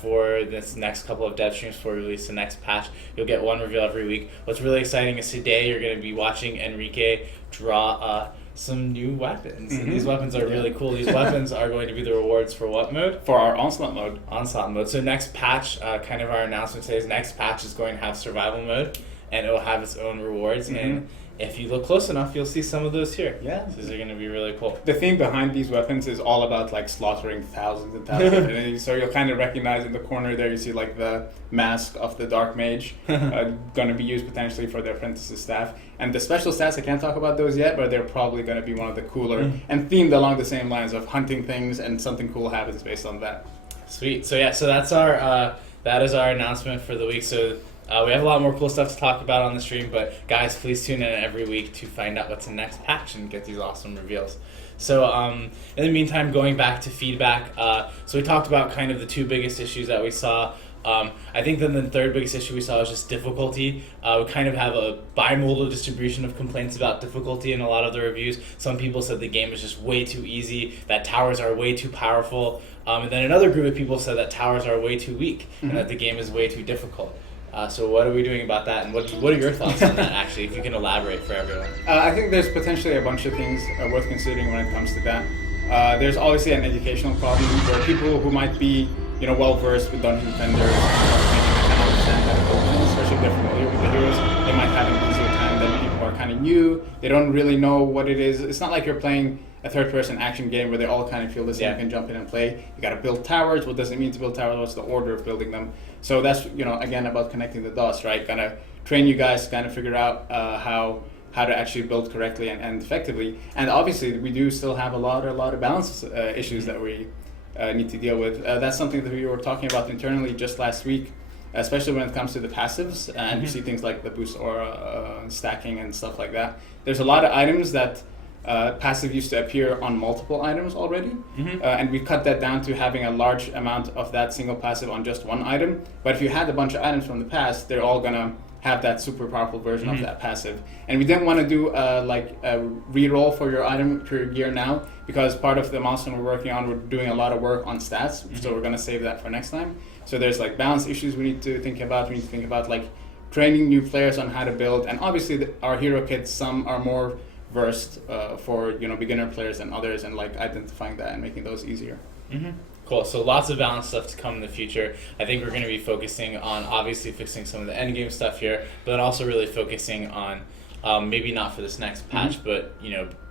for this next couple of Devstreams before we release the next patch. You'll get one reveal every week. What's really exciting is today you're going to be watching Enrique draw some new weapons. And these weapons are really cool. These weapons are going to be the rewards for what mode? For our Onslaught mode. Onslaught mode. So next patch, kind of our announcement today is next patch is going to have survival mode, and it will have its own rewards. And if you look close enough, you'll see some of those here. Yeah. These are going to be really cool. The theme behind these weapons is all about like slaughtering thousands and thousands of enemies. So you'll kind of recognize in the corner there, you see like the mask of the Dark Mage going to be used potentially for the Apprentice's staff. And the special stats, I can't talk about those yet, but they're probably going to be one of the cooler and themed along the same lines of hunting things, and something cool happens based on that. Sweet. So yeah, so that's our that is our announcement for the week. So we have a lot more cool stuff to talk about on the stream, but guys, please tune in every week to find out what's in the next patch and get these awesome reveals. So in the meantime, going back to feedback, so we talked about kind of the two biggest issues that we saw. I think then the third biggest issue we saw was just difficulty. We kind of have a bimodal distribution of complaints about difficulty in a lot of the reviews. Some people said the game is just way too easy, that towers are way too powerful, and then another group of people said that towers are way too weak and that the game is way too difficult. So what are we doing about that, and what are your thoughts on that, actually, if you can elaborate for everyone? I think there's potentially a bunch of things worth considering when it comes to that. There's obviously an educational problem where people who might be well-versed with Dungeon Defenders, maybe they can understand that approach, especially if they're familiar with the heroes, they might have an easier time than people who are kind of new. They don't really know what it is. It's not like you're playing a third-person action game where they all kind of feel the same. You can jump in and play. You got to build towers. What does it mean to build towers? What's the order of building them? So that's, again, about connecting the dots, right? Gonna train you guys to kind of figure out how to actually build correctly and effectively. And obviously, we do still have a lot of balance issues that we need to deal with. That's something that we were talking about internally just last week, especially when it comes to the passives. And you see things like the boost aura, stacking and stuff like that. There's a lot of items that passive used to appear on multiple items already, and we cut that down to having a large amount of that single passive on just one item. But if you had a bunch of items from the past, they're all gonna have that super powerful version of that passive. And we didn't want to do like a reroll for your item, for your gear now, because part of the milestone we're working on, we're doing a lot of work on stats, so we're gonna save that for next time. So there's like balance issues we need to think about. We need to think about like training new players on how to build, and obviously our hero kits, some are more versed for beginner players than others, and like identifying that and making those easier. Cool. So lots of balance stuff to come in the future. I think we're going to be focusing on obviously fixing some of the end game stuff here, but also really focusing on maybe not for this next patch, but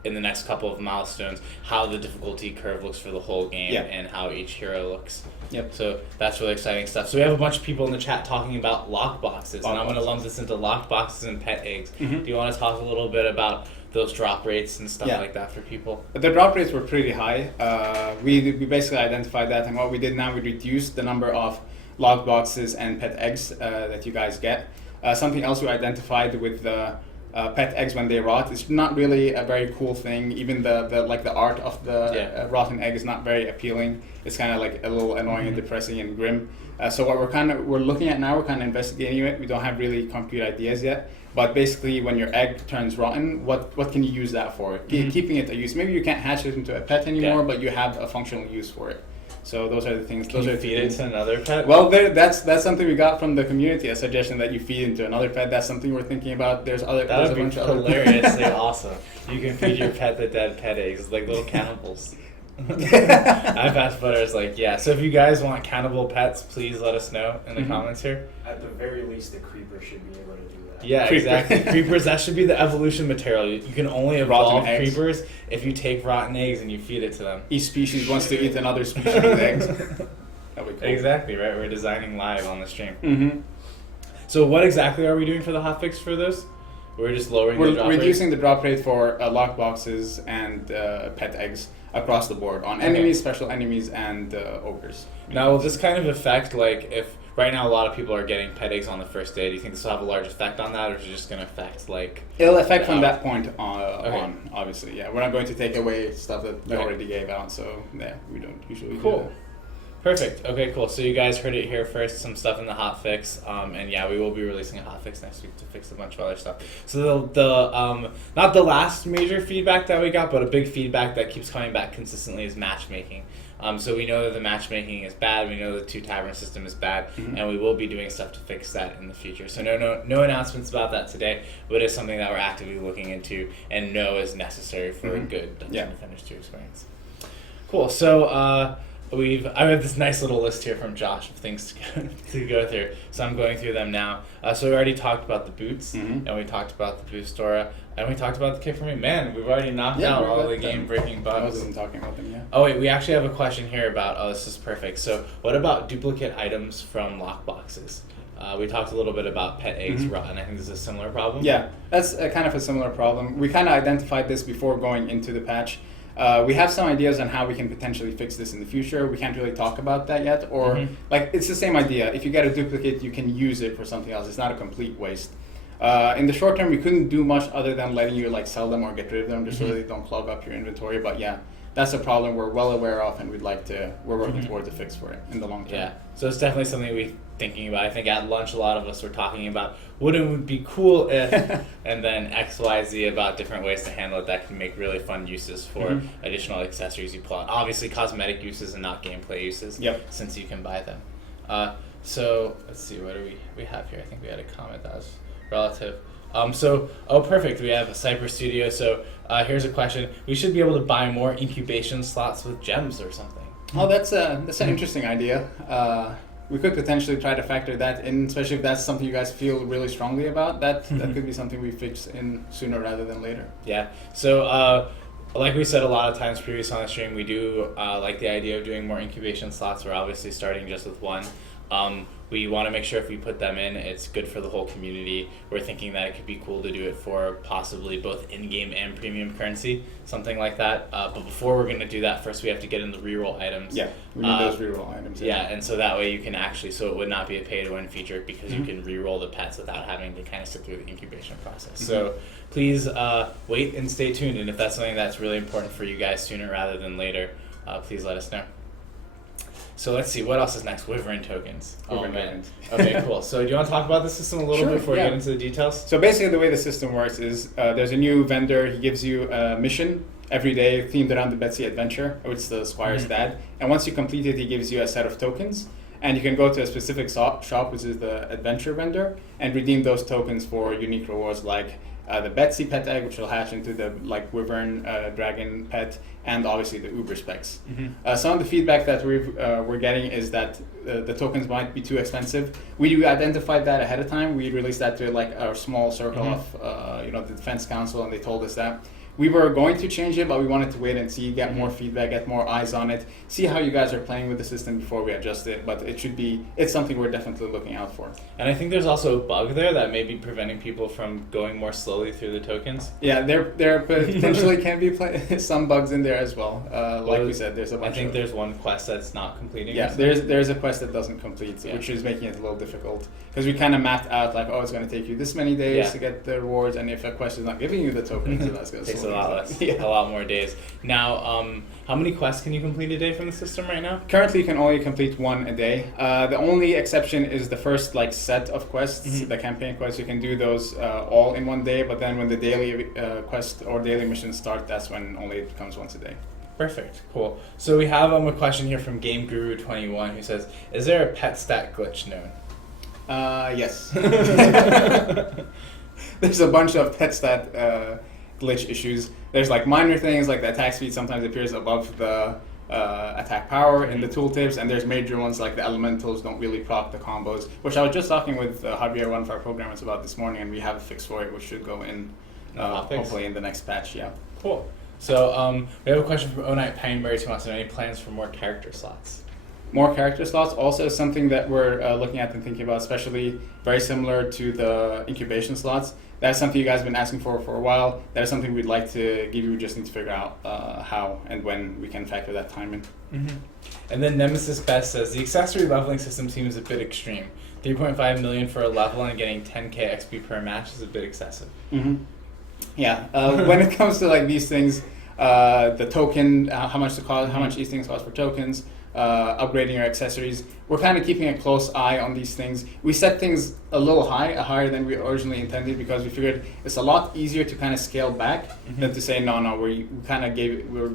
in the next couple of milestones, how the difficulty curve looks for the whole game and how each hero looks. So that's really exciting stuff. So we have a bunch of people in the chat talking about lock boxes, and I'm going to lump this into lock boxes and pet eggs. Do you want to talk a little bit about those drop rates and stuff like that for people? The drop rates were pretty high. We basically identified that, and what we did now, we reduced the number of lock boxes and pet eggs that you guys get. Something else we identified with the pet eggs when they rot, it's not really a very cool thing. Even the art of the rotten egg is not very appealing. It's kind of like a little annoying and depressing and grim. So what we're looking at now, we're kind of investigating it. We don't have really concrete ideas yet. But basically, when your egg turns rotten, what can you use that for? Keeping it a use. Maybe you can't hatch it into a pet anymore, but you have a functional use for it. So those are the things. Can you feed it to another pet? Well, that's something we got from the community, a suggestion that you feed into another pet. That's something we're thinking about. There's a bunch of hilariously awesome. You can feed your pet the dead pet eggs, like little cannibals. I've asked Butters, so if you guys want cannibal pets, please let us know in the comments here. At the very least, the creeper should be able to do that. Yeah, exactly. Creepers, that should be the evolution material. You can only evolve creepers if you take rotten eggs and you feed it to them. Each species wants to eat another species' eggs. That'd be cool. Exactly, right? We're designing live on the stream. So what exactly are we doing for the hotfix for this? We're just lowering the drop rate? We're reducing the drop rate for lock boxes and pet eggs across the board on enemies, special enemies, and ogres. Now, will this kind of affect, if right now a lot of people are getting pet eggs on the first day, do you think this will have a large effect on that, or is it just going to affect, It'll affect from that point on, obviously, yeah. We're not going to take away stuff that we already gave out, so, yeah, we don't usually do that. Perfect. Okay, cool. So you guys heard it here first, some stuff in the hotfix, and yeah, we will be releasing a hotfix next week to fix a bunch of other stuff. So the not the last major feedback that we got, but a big feedback that keeps coming back consistently is matchmaking. So we know that the matchmaking is bad. We know the 2 tavern system is bad, and we will be doing stuff to fix that in the future. So no announcements about that today, but it's something that we're actively looking into and know is necessary for a good Dungeon Defenders 2 experience. Cool. So I have this nice little list here from Josh of things to go through. So I'm going through them now. So we already talked about the boots, and we talked about the Boostora, and we talked about the kit for me. Man, we've already knocked out all the game-breaking bugs. I wasn't talking about them yet. Oh wait, we actually have a question here about, this is perfect. So what about duplicate items from lockboxes? We talked a little bit about pet eggs rotten. I think this is a similar problem. Yeah, that's kind of a similar problem. We kind of identified this before going into the patch. We have some ideas on how we can potentially fix this in the future. We can't really talk about that yet. Or, like, it's the same idea. If you get a duplicate, you can use it for something else. It's not a complete waste. In the short term, we couldn't do much other than letting you, like, sell them or get rid of them just so they don't clog up your inventory. But, yeah, that's a problem we're well aware of, and we're working towards a fix for it in the long term. Yeah, so it's definitely something we're thinking about. I think at lunch, a lot of us were talking about wouldn't it be cool if, and then X, Y, Z about different ways to handle it that can make really fun uses for additional accessories you pull out. Obviously, cosmetic uses and not gameplay uses, since you can buy them. So let's see, what do we have here? I think we had a comment that was relative. Perfect. We have a Cyber Studio. So here's a question. We should be able to buy more incubation slots with gems or something. Oh, that's an interesting idea. We could potentially try to factor that in, especially if that's something you guys feel really strongly about. That could be something we fix in sooner rather than later. Yeah. So like we said a lot of times previous on the stream, we do like the idea of doing more incubation slots. We're obviously starting just with one. We want to make sure if we put them in, it's good for the whole community. We're thinking that it could be cool to do it for possibly both in-game and premium currency, something like that. But before we're going to do that, first we have to get in the reroll items. Yeah, we need those reroll items. Yeah, and so that way you can actually, so it would not be a pay-to-win feature because you can reroll the pets without having to kind of sit through the incubation process. So please wait and stay tuned, and if that's something that's really important for you guys sooner rather than later, please let us know. So let's see, what else is next? Wyvern tokens. Tokens. Okay, cool. So do you want to talk about the system a little bit before we get into the details? So basically the way the system works is there's a new vendor. He gives you a mission every day themed around the Betsy adventure, which is the Squire's dad. And once you complete it, he gives you a set of tokens. And you can go to a specific shop, which is the adventure vendor, and redeem those tokens for unique rewards like the Betsy pet egg, which will hatch into the Wyvern dragon pet, and obviously the Uber specs. Some of the feedback that we're getting is that the tokens might be too expensive. We identified that ahead of time. We released that to like our small circle of the Defense Council, and they told us that. We were going to change it, but we wanted to wait and see, get more feedback, get more eyes on it, see how you guys are playing with the system before we adjust it. But it's something we're definitely looking out for. And I think there's also a bug there that may be preventing people from going more slowly through the tokens. Yeah, there potentially can be some bugs in there as well. Like we said, there's a bunch. I think there's one quest that's not completing. Yeah, there's a quest that doesn't complete, which is making it a little difficult. Because we kind of mapped out like, it's going to take you this many days to get the rewards, and if a quest is not giving you the tokens, so that's going to a lot less, a lot more days. Now, how many quests can you complete a day from the system right now? Currently, you can only complete one a day. The only exception is the first set of quests, the campaign quests. You can do those all in one day, but then when the daily quest or daily missions start, that's when only it comes once a day. Perfect. Cool. So we have a question here from Game Guru 21 who says, "Is there a pet stat glitch known?" Yes. There's a bunch of pet stat glitch issues. There's minor things like the attack speed sometimes appears above the attack power in the tooltips, and there's major ones like the elementals don't really proc the combos, which I was just talking with Javier, one of our programmers, about this morning, and we have a fix for it, which should go in hopefully in the next patch. Yeah. Cool. So we have a question from O-Night Pineberry who wants to know any plans for more character slots. More character slots also something that we're looking at and thinking about, especially very similar to the incubation slots. That's something you guys have been asking for a while. That is something we'd like to give you. We just need to figure out how and when we can factor that time in. And then Nemesis Best says, the accessory leveling system seems a bit extreme. 3.5 million for a level and getting 10k XP per match is a bit excessive. Yeah, when it comes to these things, the token, how much these things cost for tokens, upgrading your accessories, we're kind of keeping a close eye on these things. We set things a little higher than we originally intended, because we figured it's a lot easier to kind of scale back than to say no. We're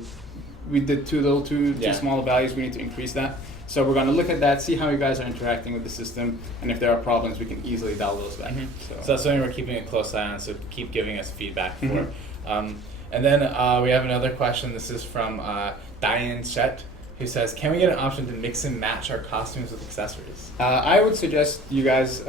we did too Yeah. small values. We need to increase that. So we're going to look at that, see how you guys are interacting with the system, and if there are problems, we can easily dial those back. So that's something we're keeping a close eye on, so keep giving us feedback for. Mhm. And then we have another question. This is from Diane Shet, who says, can we get an option to mix and match our costumes with accessories? I would suggest you guys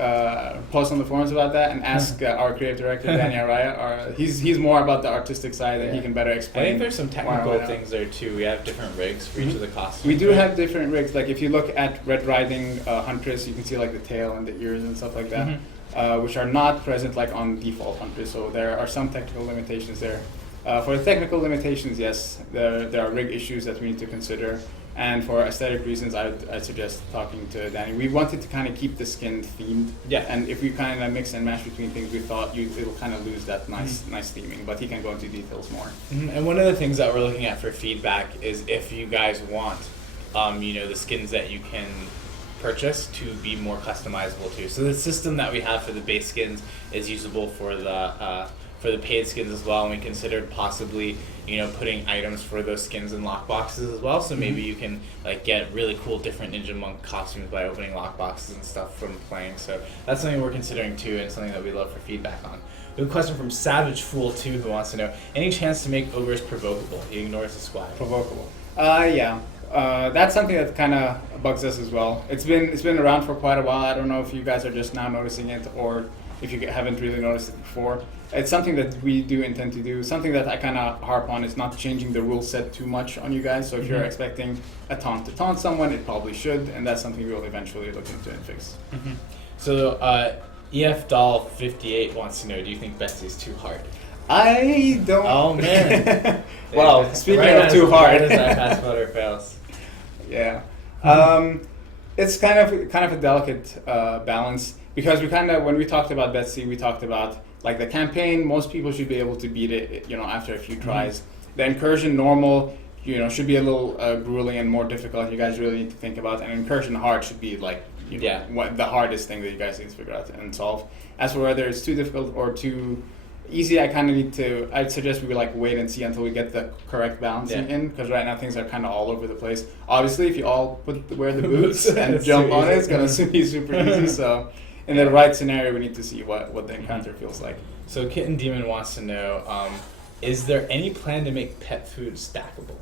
post on the forums about that and ask our creative director, Danny Araya. He's more about the artistic side, and he can better I explain. think there's some technical why not. things there too. We have different rigs for each of the costumes. We do right? have different rigs. Like if you look at Red Riding Huntress, you can see like the tail and the ears and stuff like that, which are not present like on default Huntress. So there are some technical limitations there. For the technical limitations, yes, there are rig issues that we need to consider. And for aesthetic reasons, I'd suggest talking to Danny. We wanted to kind of keep the skin themed. Yeah. And if we kind of mix and match between things, we thought it'll kind of lose that nice theming. But he can go into details more. And one of the things that we're looking at for feedback is if you guys want, the skins that you can purchase to be more customizable too. So the system that we have for the base skins is usable for the paid skins as well, and we considered possibly putting items for those skins in lockboxes as well. So maybe you can like get really cool different Ninja Monk costumes by opening lockboxes and stuff from playing. So that's something we're considering too, and something that we love for feedback on. We have a question from Savage Fool 2 who wants to know, any chance to make ogres provocable? He ignores the squad. Provocable. Yeah. That's something that kind of bugs us as well. It's been around for quite a while. I don't know if you guys are just now noticing it or if you haven't really noticed it before. It's something that we do intend to do. Something that I kind of harp on is not changing the rule set too much on you guys. So if you're expecting a taunt to taunt someone, it probably should, and that's something we'll eventually look into and fix. So EF Doll 58 wants to know, do you think Betsy's too hard? I don't. Oh man. Well, speaking Right of too hard. Right as I pass voter fails. Yeah. It's kind of a delicate balance, because when we talked about Betsy, we talked about like the campaign, most people should be able to beat it, after a few tries. The incursion normal, should be a little grueling and more difficult. You guys really need to think about, and incursion hard should be like, what the hardest thing that you guys need to figure out and solve. As for whether it's too difficult or too easy, I'd suggest we like wait and see until we get the correct balancing in, because right now things are kind of all over the place. Obviously, if you all wear the boots and jump on it, it's gonna be super easy. So in the right scenario, we need to see what the encounter feels like. So Kitten Demon wants to know, is there any plan to make pet food stackable?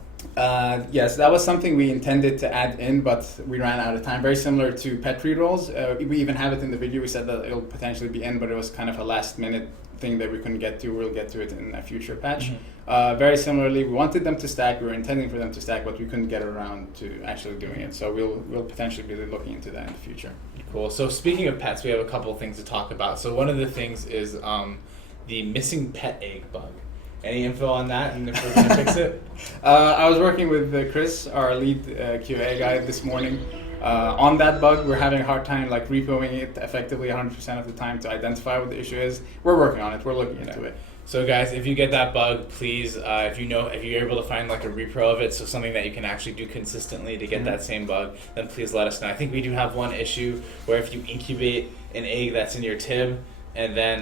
Yes, that was something we intended to add in, but we ran out of time. Very similar to pet tree rolls. We even have it in the video. We said that it'll potentially be in, but it was kind of a last minute thing that we couldn't get to. We'll get to it in a future patch. Very similarly, we wanted them to stack. We were intending for them to stack, but we couldn't get around to actually doing it. So we'll potentially be looking into that in the future. Cool. So speaking of pets, we have a couple of things to talk about. So one of the things is the missing pet egg bug. Any info on that, and if we're going to fix it? I was working with Chris, our lead QA guy, this morning. On that bug, we're having a hard time like repoing it effectively 100% of the time to identify what the issue is. We're working on it. We're looking into it. So guys, if you get that bug, please, if you're able to find like a repro of it, so something that you can actually do consistently to get that same bug, then please let us know. I think we do have one issue where if you incubate an egg that's in your tib, and then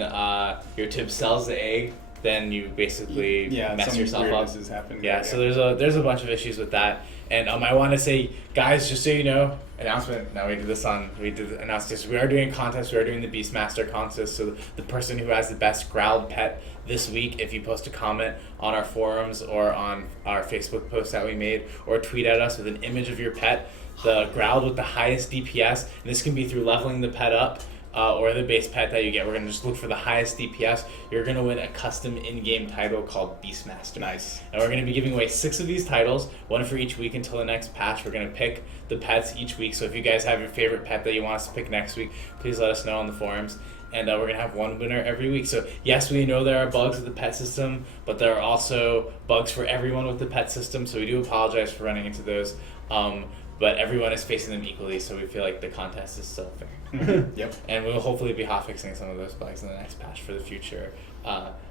your tib sells the egg, then you basicly mess yourself up. Yeah, so there's a bunch of issues with that. And I want to say, guys, just so you know, announcement. Now we did announce this. We are doing a contest. We are doing the Beastmaster contest. So the person who has the best growled pet this week, if you post a comment on our forums or on our Facebook post that we made, or tweet at us with an image of your pet, the growled with the highest DPS, and this can be through leveling the pet up, or the base pet that you get. We're going to just look for the highest DPS. You're going to win a custom in-game title called Beastmaster. Nice. And we're going to be giving away 6 of these titles, one for each week until the next patch. We're going to pick the pets each week. So if you guys have your favorite pet that you want us to pick next week, please let us know on the forums. And we're going to have one winner every week. So yes, we know there are bugs with the pet system, but there are also bugs for everyone with the pet system. So we do apologize for running into those. But everyone is facing them equally, so we feel like the contest is still fair. Yep. And we'll hopefully be hotfixing some of those bugs in the next patch for the future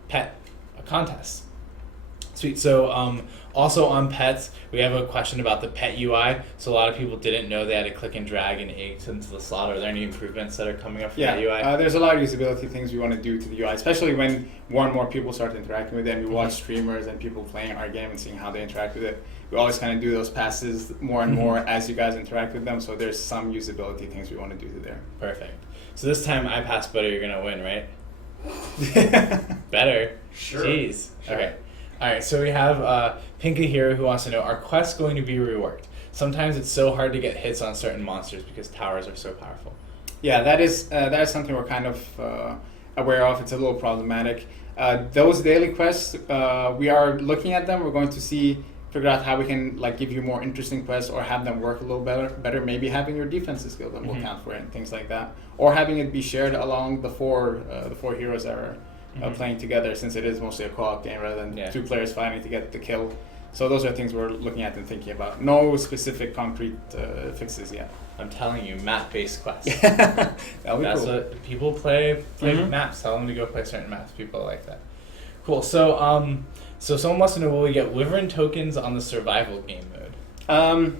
pet contests. Sweet. So also on pets, we have a question about the pet UI. So a lot of people didn't know they had to click and drag an egg into the slot. Are there any improvements that are coming up for Yeah, the UI? there's a lot of usability things we want to do to the UI, especially when more and more people start interacting with it, and we watch streamers and people playing our game and seeing how they interact with it. We always kind of do those passes more and more as you guys interact with them, so there's some usability things we want to do to there. Perfect. So this time I pass better, you're going to win, right? Better. Sure. Jeez. Sure. Okay. All right. So we have Pinky here who wants to know: are quests going to be reworked? Sometimes it's so hard to get hits on certain monsters because towers are so powerful. Yeah, that is something we're kind of aware of. It's a little problematic. Those daily quests, we are looking at them. We're going to figure out how we can like give you more interesting quests or have them work a little better. Maybe having your defensive skill that will count for it and things like that, or having it be shared along the four heroes that are playing together, since it is mostly a co-op game rather than two players fighting to get the kill. So those are things we're looking at and thinking about. No specific concrete fixes yet. I'm telling you, map-based quests. That'll be That's cool. what people play maps. Tell them to go play certain maps. People like that. Cool. So so someone wants to know: will we get Wyvern tokens on the survival game mode?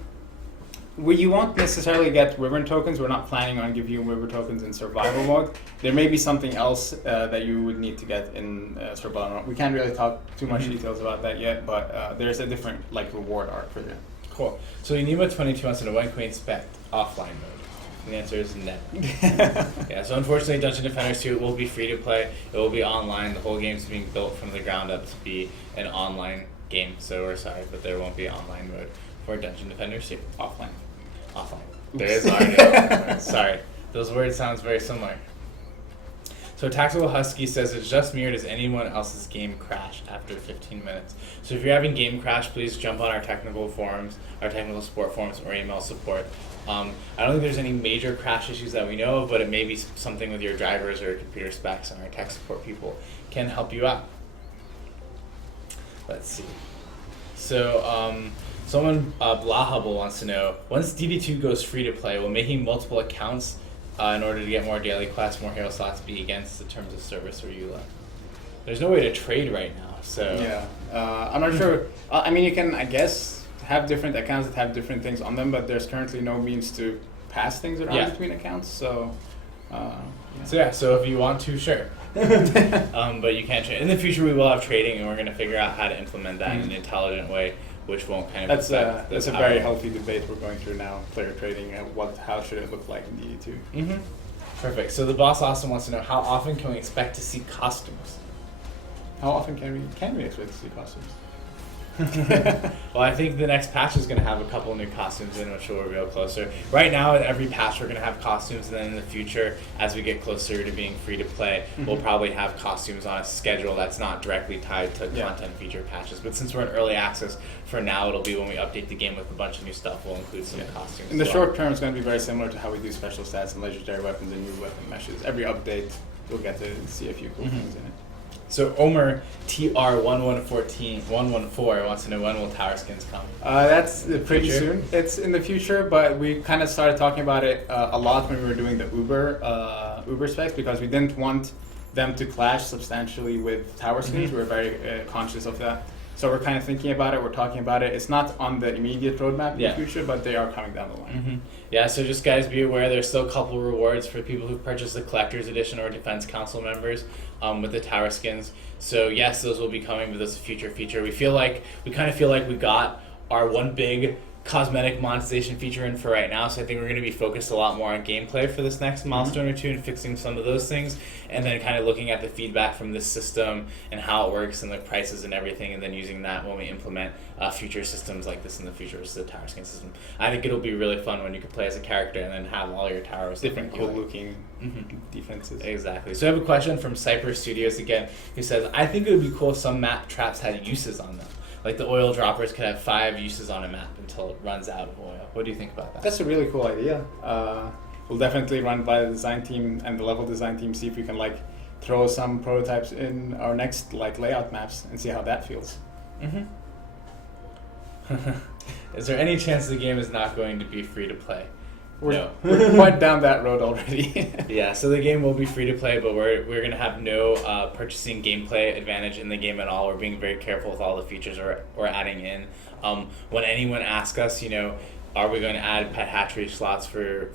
You won't necessarily get Wyvern tokens. We're not planning on giving you Wyvern tokens in survival mode. There may be something else that you would need to get in survival mode. We can't really talk too much details about that yet, but there's a different like reward arc for that. Cool. So Enigma22 wants to know: when can we expect offline mode? And the answer is no. Yeah, so unfortunately Dungeon Defenders 2 will be free to play. It will be online. The whole game is being built from the ground up to be an online game. So we're sorry, but there won't be online mode for Dungeon Defenders 2. Offline. Offline. There is already offline mode. Sorry. Those words sounds very similar. So Tactical Husky says, it's just me or does anyone else's game crash after 15 minutes? So if you're having game crash, please jump on our technical forums, our technical support forums, or email support. I don't think there's any major crash issues that we know of, but it may be something with your drivers or computer specs, and our tech support people can help you out. Let's see. So someone, Blahubble wants to know, once DD2 goes free to play, will making multiple accounts in order to get more daily quests, more hero slots be against the terms of service or EULA? There's no way to trade right now, so... Yeah, I'm not sure. I mean, you can, I guess, have different accounts that have different things on them, but there's currently no means to pass things around between accounts, so... So if you want to, sure. But you can't trade. In the future, we will have trading, and we're going to figure out how to implement that in an intelligent way, which won't kind of... That's a very healthy debate we're going through now, player trading, and how should it look like in DD2. Perfect. So the boss also wants to know, how often can we expect to see costumes? How often can we expect to see costumes? Well, I think the next patch is going to have a couple new costumes in, which we'll reveal closer. Right now, at every patch, we're going to have costumes, and then in the future, as we get closer to being free to play, we'll probably have costumes on a schedule that's not directly tied to content feature patches. But since we're in early access, for now, it'll be when we update the game with a bunch of new stuff, we'll include some costumes. In the short term, it's going to be very similar to how we do special stats and legendary weapons and new weapon meshes. Every update, we'll get to see a few cool things in it. So Omer TR1114 wants to know, when will tower skins come? That's pretty Future? soon. It's in the future, but we kind of started talking about it a lot when we were doing the Uber specs, because we didn't want them to clash substantially with tower skins. We're very conscious of that. So we're kind of thinking about it, we're talking about it. It's not on the immediate roadmap in the future, but they are coming down the line. Yeah, so just guys be aware, there's still a couple rewards for people who purchase the Collector's Edition or Defense Council members with the tower skins. So yes, those will be coming, but this is a future feature. We kind of feel like we got our one big cosmetic monetization feature in for right now, so I think we're going to be focused a lot more on gameplay for this next milestone or two and fixing some of those things, and then kind of looking at the feedback from this system and how it works and the prices and everything, and then using that when we implement future systems like this in the future, which is the tower skin system. I think it'll be really fun when you can play as a character and then have all your towers Different cool looking defenses. Exactly. So I have a question from Cypress Studios again, who says, I think it would be cool if some map traps had uses on them. Like the oil droppers could have 5 uses on a map until it runs out of oil. What do you think about that? That's a really cool idea. We'll definitely run by the design team and the level design team, see if we can throw some prototypes in our next layout maps and see how that feels. Is there any chance the game is not going to be free to play? We're quite down that road already. Yeah, so the game will be free to play, but we're gonna have no purchasing gameplay advantage in the game at all. We're being very careful with all the features we're adding in. When anyone asks us, are we going to add pet hatchery slots for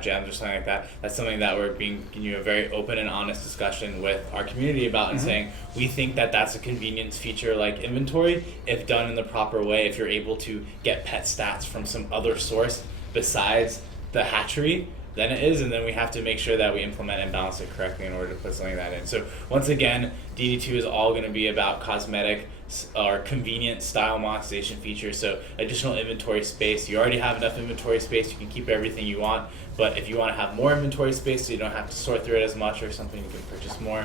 gems or something like that? That's something that we're being a very open and honest discussion with our community about, and saying we think that that's a convenience feature like inventory if done in the proper way. If you're able to get pet stats from some other source besides the hatchery, then it is, and then we have to make sure that we implement and balance it correctly in order to put something like that in. So once again, DD2 is all going to be about cosmetic or convenient style monetization features. So additional inventory space. You already have enough inventory space. You can keep everything you want, but if you want to have more inventory space so you don't have to sort through it as much or something, you can purchase more.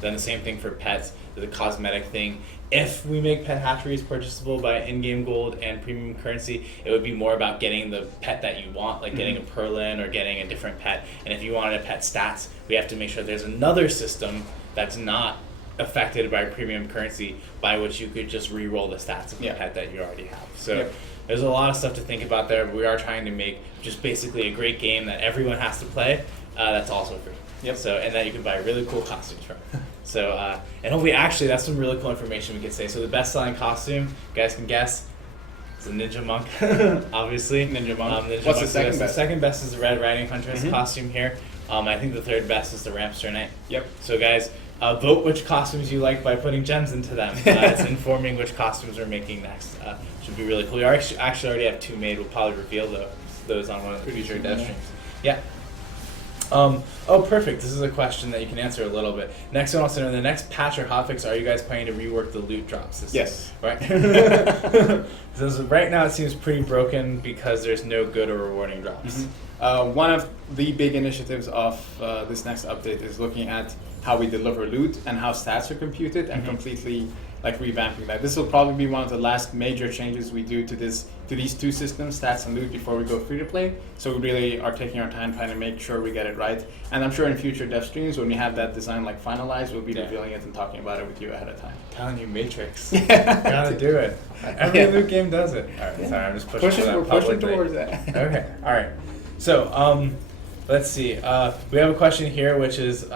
Then the same thing for pets, the cosmetic thing. If we make pet hatcheries purchasable by in-game gold and premium currency, it would be more about getting the pet that you want, like getting a Perlin or getting a different pet. And if you wanted a pet stats, we have to make sure there's another system that's not affected by premium currency by which you could just re-roll the stats of the pet that you already have. So there's a lot of stuff to think about there, but we are trying to make just basically a great game that everyone has to play that's also free. So, and that you can buy really cool costumes from. So, and hopefully, actually, that's some really cool information we could say. So the best-selling costume, you guys can guess, is a Ninja Monk, obviously. Ninja Monk. Ninja What's Monk. the second best? The second best is the Red Riding Huntress costume here. I think the third best is the Rampster Knight. So guys, vote which costumes you like by putting gems into them. It's informing which costumes we're making next. Should be really cool. We actually already have 2 made. We'll probably reveal those on one of the future dev streams. Yeah. Oh, perfect. This is a question that you can answer a little bit. Next one wants to know, in the next patch or hotfix, are you guys planning to rework the loot drop system? Yes. Right? So right now it seems pretty broken because there's no good or rewarding drops. One of the big initiatives of this next update is looking at how we deliver loot and how stats are computed and completely revamping that. This will probably be one of the last major changes we do to these 2 systems, stats and loot, before we go free to play. So we really are taking our time trying to make sure we get it right. And I'm sure in future dev streams, when we have that design finalized, we'll be revealing it and talking about it with you ahead of time. Telling you, Matrix. Gotta do it. Every loot game does it. All right, sorry, I'm just pushing for that. We're pushing towards that. Okay, all right. So, let's see. We have a question here, which is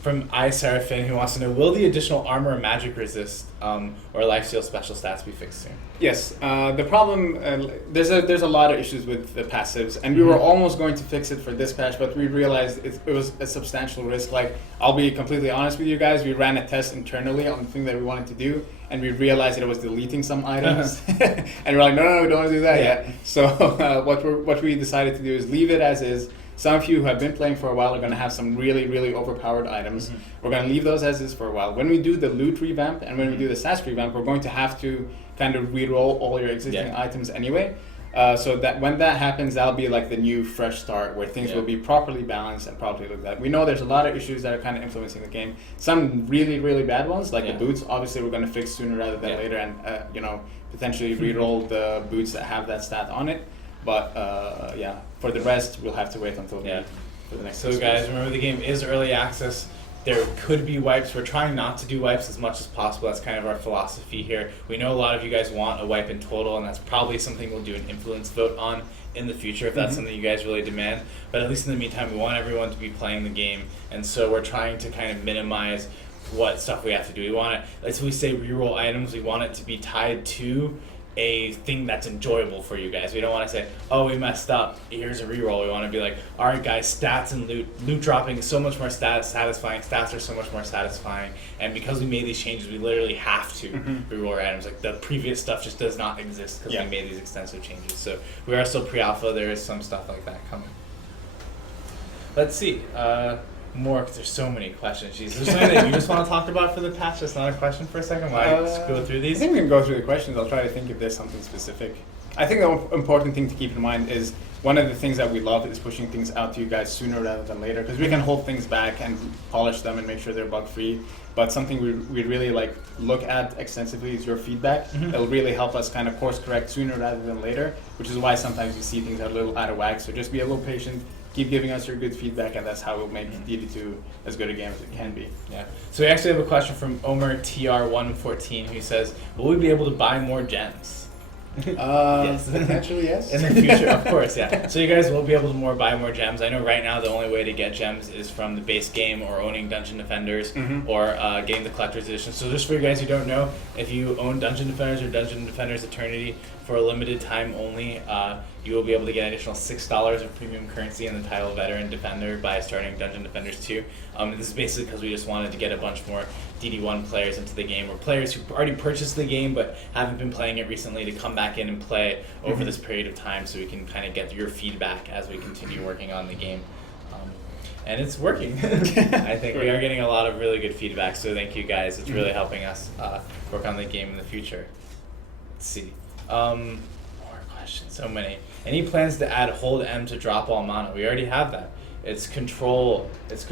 from iSeraphim, who wants to know, will the additional armor and magic resist or lifesteal special stats be fixed soon? Yes. The problem, there's a lot of issues with the passives, and we were almost going to fix it for this patch, but we realized it was a substantial risk. I'll be completely honest with you guys, we ran a test internally on the thing that we wanted to do, and we realized that it was deleting some items. And we're like, no, we don't want to do that yet. So what we decided to do is leave it as is. Some of you who have been playing for a while are going to have some really, really overpowered items. We're going to leave those as is for a while. When we do the loot revamp and when we do the stats revamp, we're going to have to kind of re-roll all your existing items anyway. So that when that happens, that'll be like the new fresh start where things will be properly balanced and properly looked at. We know there's a lot of issues that are kind of influencing the game. Some really, really bad ones, like the boots, obviously we're going to fix sooner rather than later, and potentially re-roll the boots that have that stat on it. But for the rest, we'll have to wait until for the next. So guys, remember the game is early access. There could be wipes. We're trying not to do wipes as much as possible. That's kind of our philosophy here. We know a lot of you guys want a wipe in total, and that's probably something we'll do an influence vote on in the future if that's something you guys really demand. But at least in the meantime, we want everyone to be playing the game, and so we're trying to kind of minimize what stuff we have to do. We want to, as we say, reroll items. We want it to be tied to a thing that's enjoyable for you guys. We don't want to say, oh, we messed up, here's a reroll. We want to be like, all right guys, stats and loot dropping is so much more satisfying, stats are so much more satisfying, and because we made these changes, we literally have to reroll our items. Like the previous stuff just does not exist because we made these extensive changes. So we are still pre-alpha, there is some stuff like that coming. Let's see, more, because there's so many questions. Jeez, is there something that you just want to talk about for the patch that's not a question for a second while I just go through these? I think we can go through the questions. I'll try to think if there's something specific. I think the important thing to keep in mind is one of the things that we love is pushing things out to you guys sooner rather than later, because we can hold things back and polish them and make sure they're bug-free. But something we really look at extensively is your feedback. It'll really help us kind of course correct sooner rather than later, which is why sometimes you see things are a little out of whack. So just be a little patient. Keep giving us your good feedback, and that's how we'll make DD2 as good a game as it can be. Yeah. So we actually have a question from Omer TR114 who says, will we be able to buy more gems? Yes. Potentially, yes. In the future, of course, yeah. So you guys will be able to buy more gems. I know right now the only way to get gems is from the base game or owning Dungeon Defenders or getting the Collector's Edition. So just for you guys who don't know, if you own Dungeon Defenders or Dungeon Defenders Eternity for a limited time only, you will be able to get an additional $6 of premium currency in the title Veteran Defender by starting Dungeon Defenders 2. This is basically because we just wanted to get a bunch more DD1 players into the game, or players who already purchased the game but haven't been playing it recently to come back in and play over this period of time, so we can kind of get your feedback as we continue working on the game. And it's working. I think we are getting a lot of really good feedback, so thank you guys. It's really helping us work on the game in the future. Let's see. More questions, so many. Any plans to add hold M to drop all mana? We already have that. It's control. It's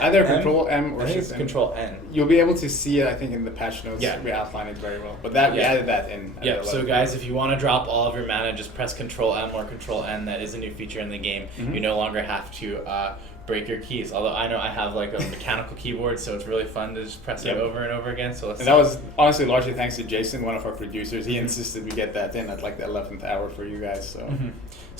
either control M or I think it's shift M. control N. You'll be able to see it, I think, in the patch notes. Yeah. We outline it very well. But that we added that in. Yeah, so guys, if you want to drop all of your mana, just press control M or control N. That is a new feature in the game. You no longer have to break your keys. Although I know I have like a mechanical keyboard, so it's really fun to just press it over and over again. So and that was honestly largely thanks to Jason, one of our producers. He insisted we get that in at like the 11th hour for you guys. So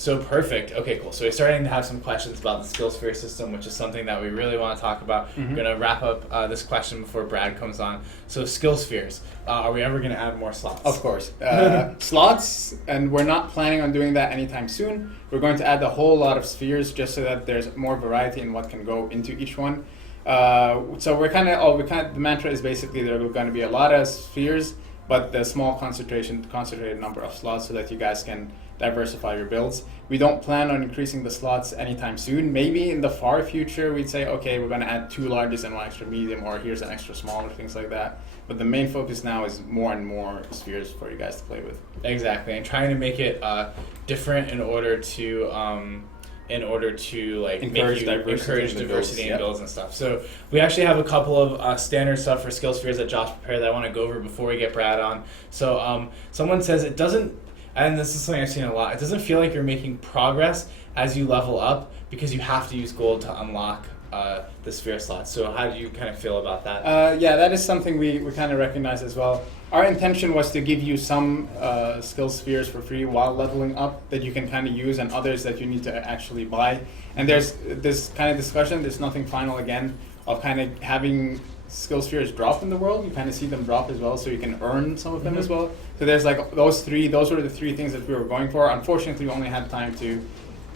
So perfect. Okay, cool. So we're starting to have some questions about the skill sphere system, which is something that we really want to talk about. We're going to wrap up this question before Brad comes on. So skill spheres. Are we ever going to add more slots? Of course. Slots, and we're not planning on doing that anytime soon. We're going to add a whole lot of spheres just so that there's more variety in what can go into each one. So the mantra is basically there are going to be a lot of spheres, but the small concentrated number of slots so that you guys can diversify your builds. We don't plan on increasing the slots anytime soon. Maybe in the far future we'd say, okay, we're going to add 2 largest and 1 extra medium, or here's an extra small, or things like that. But the main focus now is more and more spheres for you guys to play with. Exactly, and trying to make it different in order to like encourage diversity in builds and stuff. So we actually have a couple of standard stuff for skill spheres that Josh prepared that I want to go over before we get Brad on. So someone says it doesn't, and this is something I've seen a lot, it doesn't feel like you're making progress as you level up because you have to use gold to unlock the sphere slots. So how do you kind of feel about that? Yeah, that is something we kind of recognize as well. Our intention was to give you some skill spheres for free while leveling up that you can kind of use, and others that you need to actually buy. And there's this kind of discussion, there's nothing final again, of kind of having skill spheres drop in the world. You kind of see them drop as well, so you can earn some of them as well. So there's like those were the 3 things that we were going for. Unfortunately, we only had time to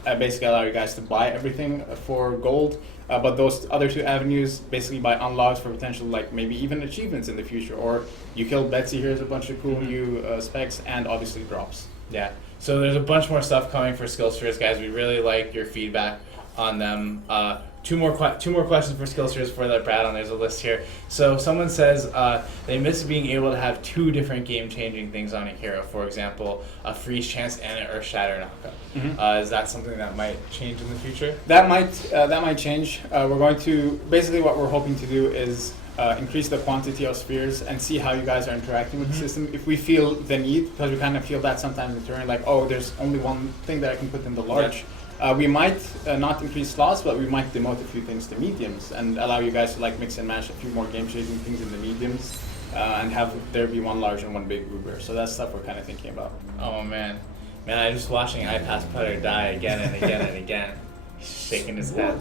basically allow you guys to buy everything for gold. But those other 2 avenues basically buy unlocks for potential, like maybe even achievements in the future, or you killed Betsy, here's a bunch of cool new specs, and obviously drops. Yeah, so there's a bunch more stuff coming for skill spheres, guys. We really like your feedback on them. Two more questions for skill spheres before that, Brad, on there's a list here. So someone says they miss being able to have 2 different game-changing things on a hero. For example, a freeze chance and an Earth Shatter knockup. Is that something that might change in the future? That might change. We're going to basically what we're hoping to do is increase the quantity of spheres and see how you guys are interacting with the system. If we feel the need, because we kind of feel that sometimes in turn, like, oh, there's only one thing that I can put in the large. We might not increase slots, but we might demote a few things to mediums and allow you guys to like mix and match a few more game-changing things in the mediums, and have there be 1 large and 1 big uber. So that's stuff we're kind of thinking about. Oh man, I'm just watching iPass Putter die again and again and again. He's shaking his head.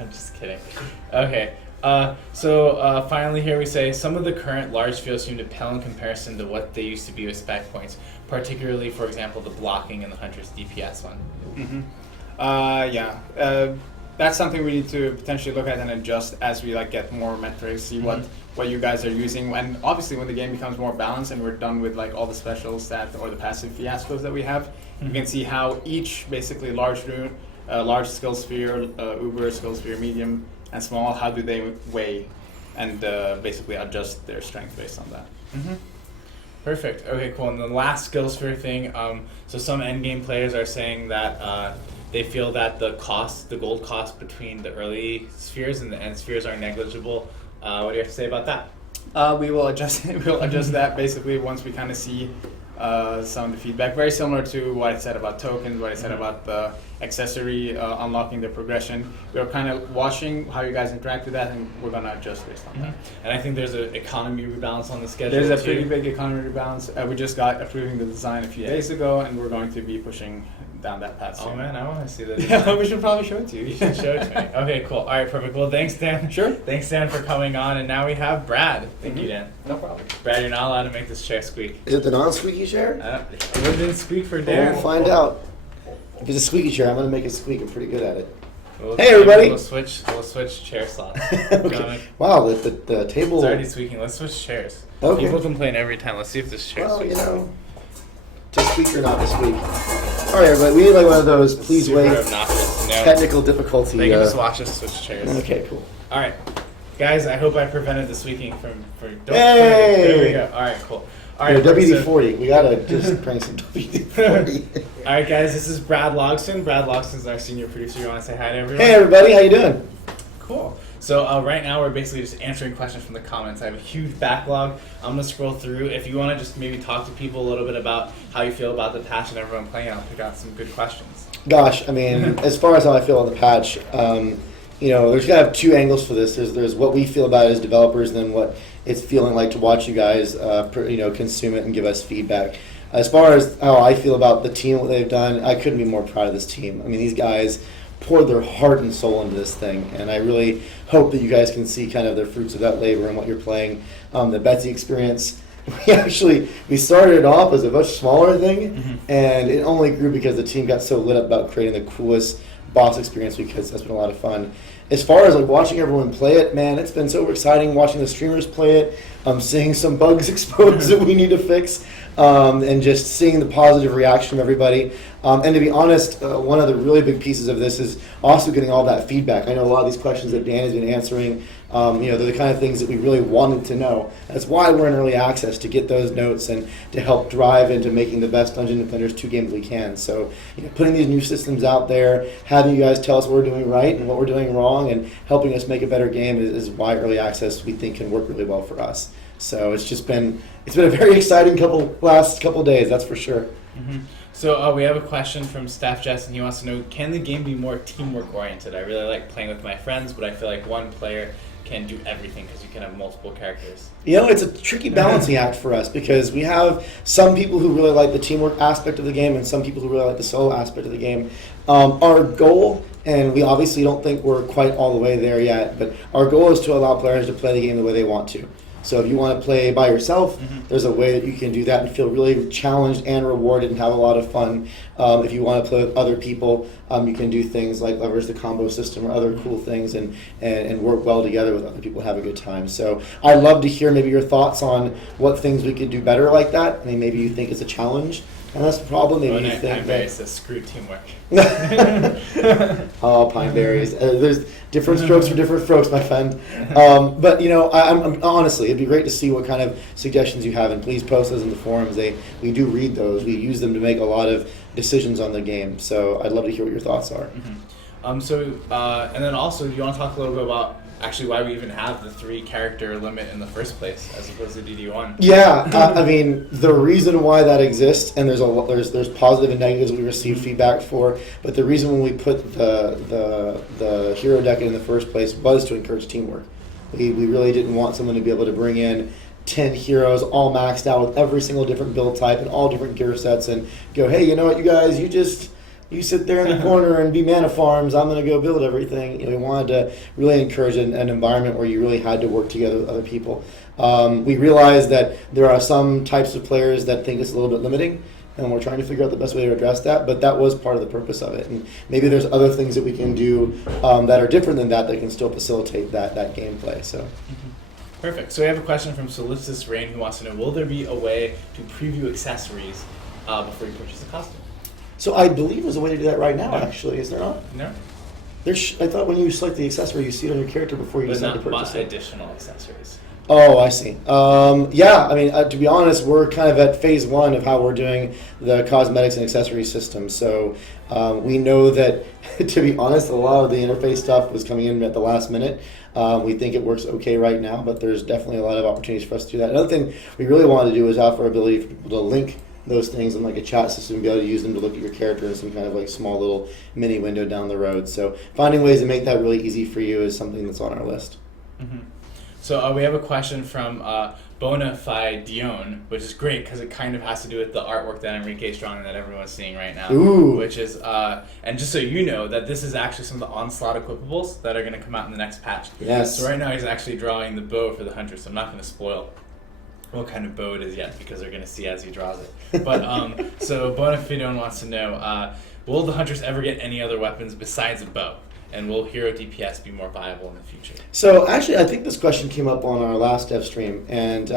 I'm just kidding. Okay. So finally here we say some of the current large fields seem to pale in comparison to what they used to be with spec points, particularly, for example, the blocking and the Hunter's DPS one. That's something we need to potentially look at and adjust as we like get more metrics, see what you guys are using, and obviously when the game becomes more balanced and we're done with like all the specials that or the passive fiascos that we have, you can see how each basically large skill sphere, uber skill sphere, medium, and small, how do they weigh, and basically adjust their strength based on that. Perfect. Okay, cool. And the last skill sphere thing, so some endgame players are saying that they feel that the gold cost between the early spheres and the end spheres are negligible. What do you have to say about that? We will adjust that basically once we kind of see some of the feedback. Very similar to what I said about tokens, what I said about the accessory unlocking the progression. We're kind of watching how you guys interact with that, and we're going to adjust based on that. And I think there's an economy rebalance on the schedule. There's a too. pretty big economy rebalance. We just got approving the design a few days ago, and we're going to be pushing down that path soon. Oh man, I want to see that. Yeah, we should probably show it to you. You should show it to me. Okay, cool. All right, perfect. Well, thanks, Dan. Sure. Thanks, Dan, for coming on. And now we have Brad. Thank you, Dan. No problem. Brad, you're not allowed to make this chair squeak. Is it the non-squeaky chair? It wouldn't squeak for Dan. We'll find out. If it's a squeaky chair, I'm going to make it squeak. I'm pretty good at it. We'll- Hey, everybody. We'll switch chair slots. Okay. Wow, the table. It's already squeaking. Let's switch chairs. Okay. People complain every time. Let's see if this chair Well, you squeaks. know, to squeak or not to squeak. All right, everybody. We need like one of those. Please Super wait. obnoxious. No. Technical difficulty. They can just watch us switch chairs. Okay, cool. All right, guys. I hope I prevented the squeaking from. Don't Hey! There we go. All right, cool. All right, WD-40. We gotta just bring some WD-40. All right, guys. This is Brad Logston. Brad Logston's our senior producer. You want to say hi to everyone? Hey, everybody. How you doing? Cool. So right now we're basically just answering questions from the comments. I have a huge backlog. I'm gonna scroll through. If you want to just maybe talk to people a little bit about how you feel about the patch and everyone playing, I'll pick out some good questions. Gosh, I mean, as far as how I feel on the patch, there's kind of two angles for this. There's what we feel about it as developers, and then what it's feeling like to watch you guys, consume it and give us feedback. As far as how I feel about the team, what they've done, I couldn't be more proud of this team. I mean, these guys poured their heart and soul into this thing, and I really hope that you guys can see kind of the fruits of that labor and what you're playing. The Betsy experience, we started it off as a much smaller thing, and it only grew because the team got so lit up about creating the coolest boss experience, because that's been a lot of fun. As far as like watching everyone play it, man, it's been so exciting watching the streamers play it. Seeing some bugs exposed that we need to fix, and just seeing the positive reaction from everybody. And to be honest, one of the really big pieces of this is also getting all that feedback. I know a lot of these questions that Dan has been answering, they're the kind of things that we really wanted to know. That's why we're in early access, to get those notes and to help drive into making the best Dungeons & Defenders 2 game that we can. So, putting these new systems out there, having you guys tell us what we're doing right and what we're doing wrong, and helping us make a better game is why early access we think can work really well for us. So it's been a very exciting last couple days, that's for sure. So we have a question from Staff Jess, and he wants to know, can the game be more teamwork oriented? I really like playing with my friends, but I feel like one player can do everything because you can have multiple characters. It's a tricky balancing act for us, because we have some people who really like the teamwork aspect of the game and some people who really like the solo aspect of the game. Our goal, and we obviously don't think we're quite all the way there yet, but our goal is to allow players to play the game the way they want to. So if you want to play by yourself, there's a way that you can do that and feel really challenged and rewarded and have a lot of fun. If you want to play with other people, you can do things like leverage the combo system or other cool things and work well together with other people, have a good time. So I'd love to hear maybe your thoughts on what things we could do better like that. I mean, maybe you think it's a challenge, and that's the problem. Maybe you think that says screw teamwork. Oh, pine berries. There's different strokes for different folks, my friend. But I'm honestly, it'd be great to see what kind of suggestions you have, and please post those in the forums. We do read those. We use them to make a lot of decisions on the game. So I'd love to hear what your thoughts are. And then also, do you want to talk a little bit about actually why we even have the 3 character limit in the first place as opposed to DD1? Yeah, I mean, the reason why that exists, and there's positive and negatives we received feedback for, but the reason when we put the hero deck in the first place was to encourage teamwork. We really didn't want someone to be able to bring in 10 heroes all maxed out with every single different build type and all different gear sets and go, hey, you know what, you guys, you sit there in the corner and be mana farms. I'm going to go build everything. We wanted to really encourage an environment where you really had to work together with other people. We realized that there are some types of players that think it's a little bit limiting, and we're trying to figure out the best way to address that, but that was part of the purpose of it. And maybe there's other things that we can do that are different than that can still facilitate that gameplay. So. Perfect. So we have a question from Solstice Rain, who wants to know, will there be a way to preview accessories before you purchase a costume? So I believe there's a way to do that right now, actually. Is there not? No. I thought when you select the accessory, you see it on your character before you But decide to not purchase it. additional accessories. Oh, I see. Yeah, I mean, to be honest, we're kind of at phase 1 of how we're doing the cosmetics and accessories system. So we know that, to be honest, a lot of the interface stuff was coming in at the last minute. We think it works okay right now, but there's definitely a lot of opportunities for us to do that. Another thing we really wanted to do is offer ability for people to link those things in like a chat system and be able to use them to look at your character in some kind of like small little mini window down the road. So finding ways to make that really easy for you is something that's on our list. Mm-hmm. So we have a question from Bonafide Dion, which is great because it kind of has to do with the artwork that Enrique is drawing and that everyone's seeing right now. Ooh. Which is, and just so you know, that this is actually some of the Onslaught equipables that are going to come out in the next patch. Yes. So right now he's actually drawing the bow for the hunter, so I'm not going to spoil what kind of bow it is yet because they're going to see as he draws it. But so Bonafide wants to know, will the hunters ever get any other weapons besides a bow? And will hero DPS be more viable in the future? So actually, I think this question came up on our last Devstream, and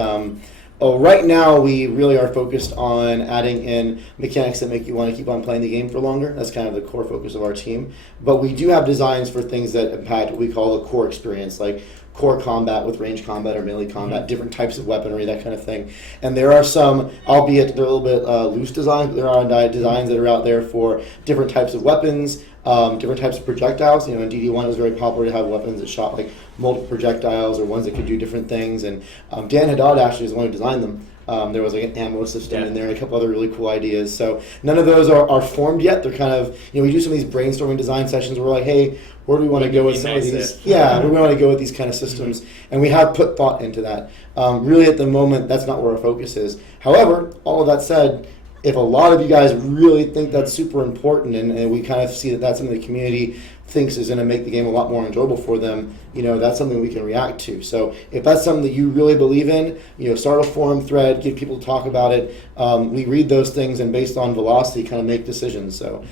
right now we really are focused on adding in mechanics that make you want to keep on playing the game for longer. That's kind of the core focus of our team. But we do have designs for things that impact what we call a core experience, like core combat with range combat or melee combat, different types of weaponry, that kind of thing. And there are some, albeit they're a little bit loose designs, but there are designs that are out there for different types of weapons, different types of projectiles. You know, in DD1 it was very popular to have weapons that shot like multiple projectiles or ones that could do different things. And Dan Haddad actually is the one who designed them. There was like an ammo system in there and a couple other really cool ideas. So none of those are formed yet. They're kind of, you know, we do some of these brainstorming design sessions where we're like, hey, where do we want to go with some of these? Yeah, we want to go with these kind of systems. And we have put thought into that. Really at the moment, that's not where our focus is. However, all of that said, if a lot of you guys really think that's super important and we kind of see that that's something the community thinks is going to make the game a lot more enjoyable for them, you know, that's something we can react to. So if that's something that you really believe in, you know, start a forum thread, get people to talk about it. We read those things and based on velocity kind of make decisions. So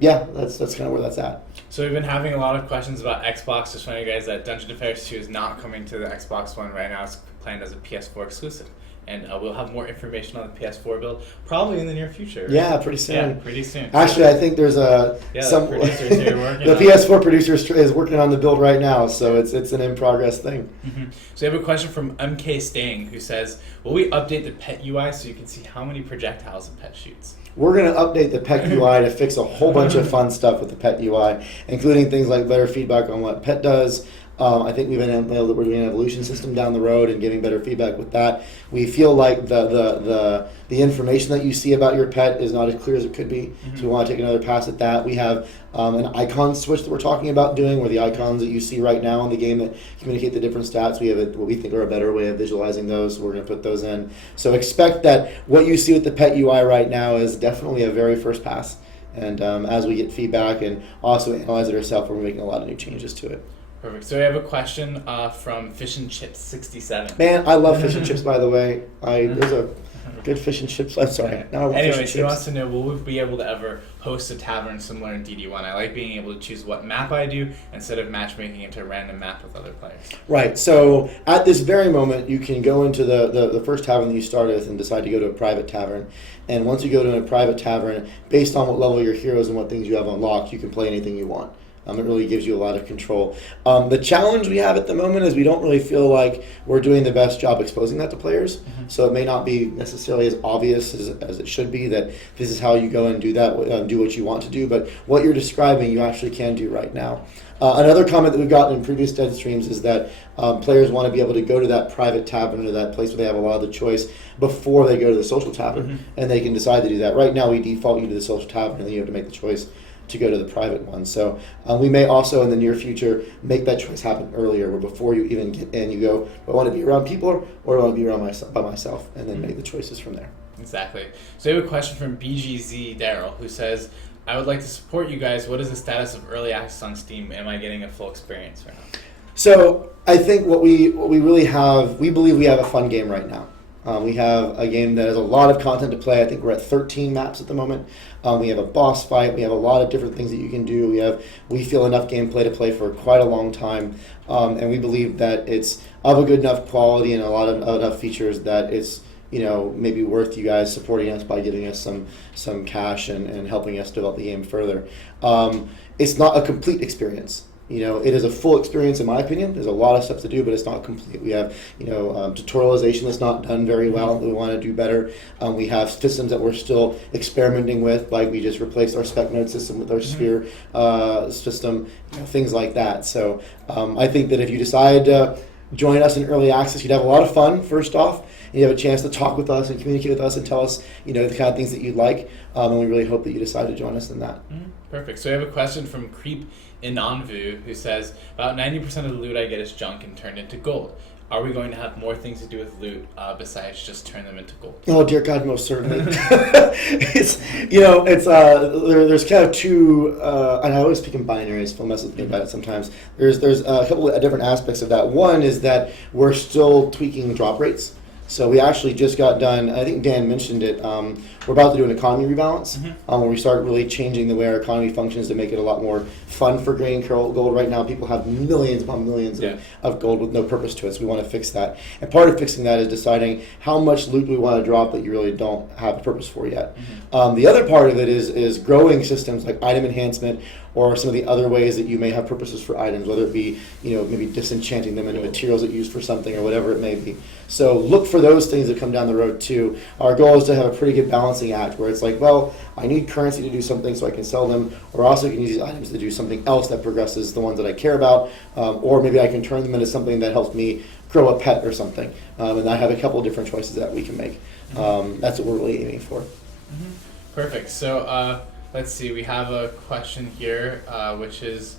yeah, that's kind of where that's at. So we've been having a lot of questions about Xbox. Just showing you guys that Dungeon Defenders 2 is not coming to the Xbox One right now. It's planned as a PS4 exclusive. And we'll have more information on the PS4 build probably in the near future. Right? Yeah, pretty soon. Yeah, pretty soon. Actually, I think there's some the producers here working the on PS4 producer is working on the build right now, so it's an in progress thing. Mm-hmm. So we have a question from MK Stang who says, "Will we update the pet UI so you can see how many projectiles a pet shoots?" We're going to update the pet UI to fix a whole bunch of fun stuff with the pet UI, including things like better feedback on what pet does. I think we've been able that we're doing an evolution system down the road and giving better feedback with that. We feel like the information that you see about your pet is not as clear as it could be, so we want to take another pass at that. We have an icon switch that we're talking about doing, where the icons that you see right now in the game that communicate the different stats, we have what we think are a better way of visualizing those, so we're going to put those in. So expect that what you see with the pet UI right now is definitely a very first pass, and as we get feedback and also analyze it ourselves, we're making a lot of new changes to it. Perfect. So we have a question from Fish and Chips 67. Man, I love fish and chips, by the way. There's a good fish and chips. I'm sorry. Now I want fish and Anyways, he chips. wants to know, will we be able to ever host a tavern similar in DD1? I like being able to choose what map I do instead of matchmaking into a random map with other players. Right. So at this very moment, you can go into the first tavern that you start with and decide to go to a private tavern. And once you go to a private tavern, based on what level your heroes and what things you have unlocked, you can play anything you want. It really gives you a lot of control. The challenge we have at the moment is we don't really feel like we're doing the best job exposing that to players. So it may not be necessarily as obvious as it should be that this is how you go and do that, do what you want to do. But what you're describing, you actually can do right now. Another comment that we've gotten in previous dead streams is that players want to be able to go to that private tavern or that place where they have a lot of the choice before they go to the social tavern, and they can decide to do that. Right now we default you to the social tavern, and then you have to make the choice to go to the private one. So we may also in the near future make that choice happen earlier, where before you even get in, you go, do I want to be around people or do I want to be around by myself, and then make the choices from there. Exactly. So we have a question from BGZ Daryl who says, I would like to support you guys. What is the status of early access on Steam? Am I getting a full experience right now? So I think what we really have, we believe we have a fun game right now. We have a game that has a lot of content to play. I think we're at 13 maps at the moment. We have a boss fight. We have a lot of different things that you can do. We feel enough gameplay to play for quite a long time, and we believe that it's of a good enough quality and a lot of enough features that it's maybe worth you guys supporting us by giving us some cash and helping us develop the game further. It's not a complete experience. It is a full experience in my opinion. There's a lot of stuff to do, but it's not complete. We have, tutorialization that's not done very well that we want to do better. We have systems that we're still experimenting with, like we just replaced our spec node system with our sphere system, things like that. So I think that if you decide to join us in early access, you'd have a lot of fun, first off, you have a chance to talk with us and communicate with us and tell us, the kind of things that you'd like. And we really hope that you decide to join us in that. Perfect. So we have a question from Creep Inanvu who says, about 90% of the loot I get is junk and turned into gold. Are we going to have more things to do with loot besides just turn them into gold? Oh dear God, most certainly. There's kind of two, and I always speak in binaries. Phil messes with me about it sometimes. There's a couple of different aspects of that. One is that we're still tweaking drop rates. So we actually just got done, I think Dan mentioned it, we're about to do an economy rebalance where we start really changing the way our economy functions to make it a lot more fun for green gold. Right now people have millions upon millions of gold with no purpose to it, so we want to fix that. And part of fixing that is deciding how much loot we want to drop that you really don't have a purpose for yet. The other part of it is growing systems like item enhancement or some of the other ways that you may have purposes for items, whether it be, maybe disenchanting them into materials that you use for something or whatever it may be. So look for those things that come down the road too. Our goal is to have a pretty good balancing act where it's like, well, I need currency to do something so I can sell them, or also can use these items to do something else that progresses the ones that I care about, or maybe I can turn them into something that helps me grow a pet or something. And I have a couple of different choices that we can make. That's what we're really aiming for. Perfect. So let's see, we have a question here, which is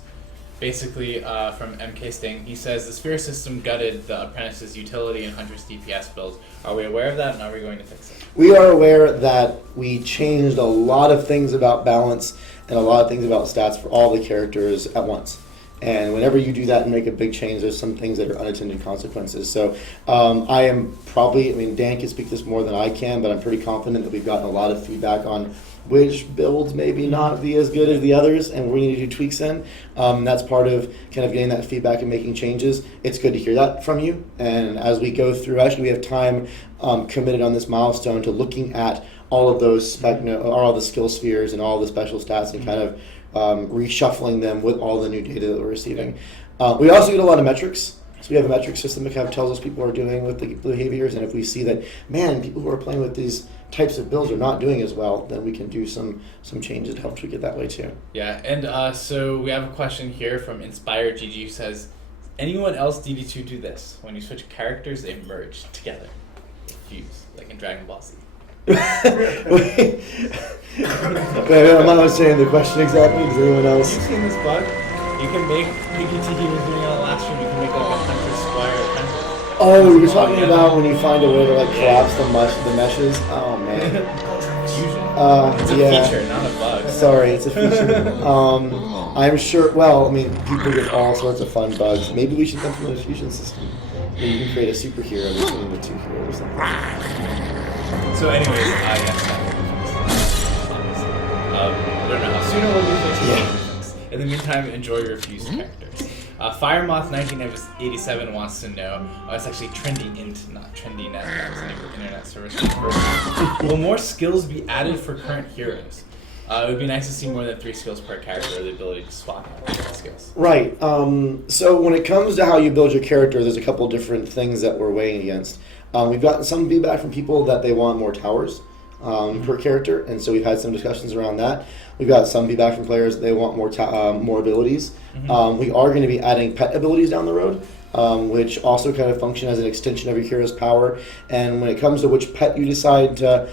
basically from MK Sting. He says, the Sphere system gutted the Apprentice's utility and Hunter's DPS builds. Are we aware of that, and are we going to fix it? We are aware that we changed a lot of things about balance and a lot of things about stats for all the characters at once. And whenever you do that and make a big change, there's some things that are unintended consequences. So I am probably, Dan can speak this more than I can, but I'm pretty confident that we've gotten a lot of feedback on which builds maybe not be as good as the others, and we need to do tweaks in. That's part of kind of getting that feedback and making changes. It's good to hear that from you. And as we go through, actually we have time committed on this milestone to looking at all of those all the skill spheres and all the special stats and kind of reshuffling them with all the new data that we're receiving. We also get a lot of metrics. So we have a metric system that kind of tells us people are doing with the behaviors, and if we see that, people who are playing with these types of builds are not doing as well, then we can do some changes to help tweak it that way too. Yeah, and so we have a question here from Inspired GG who says, anyone else DD2 do this? When you switch characters, they merge together. They fuse, like in Dragon Ball Z. Wait, I'm not understanding the question exactly. Does anyone else? Have you seen this bug? You can make, PGTD was doing it on the last stream, you can make like a Hunter Squire Apprentice. Oh, you're talking about when you find a way to collapse the meshes? Oh man. Fusion. It's a feature, not a bug. Sorry, it's a feature. I'm sure, people get all sorts of fun bugs. Maybe we should implement a fusion system where you can create a superhero between the two heroes or something. So anyways, yes, I don't know how soon it will be fixed. Yeah. In the meantime, enjoy your fused characters. Firemoth1987 wants to know, it's actually TrendyInt, not TrendyNet, that was an internet service. Will more skills be added for current heroes? It would be nice to see more than 3 skills per character, or the ability to swap out skills. Right. So when it comes to how you build your character, there's a couple different things that we're weighing against. We've gotten some feedback from people that they want more towers per character, and so we've had some discussions around that. We've got some feedback from players that they want more abilities. We are going to be adding pet abilities down the road, which also kind of function as an extension of your hero's power. And when it comes to which pet you decide to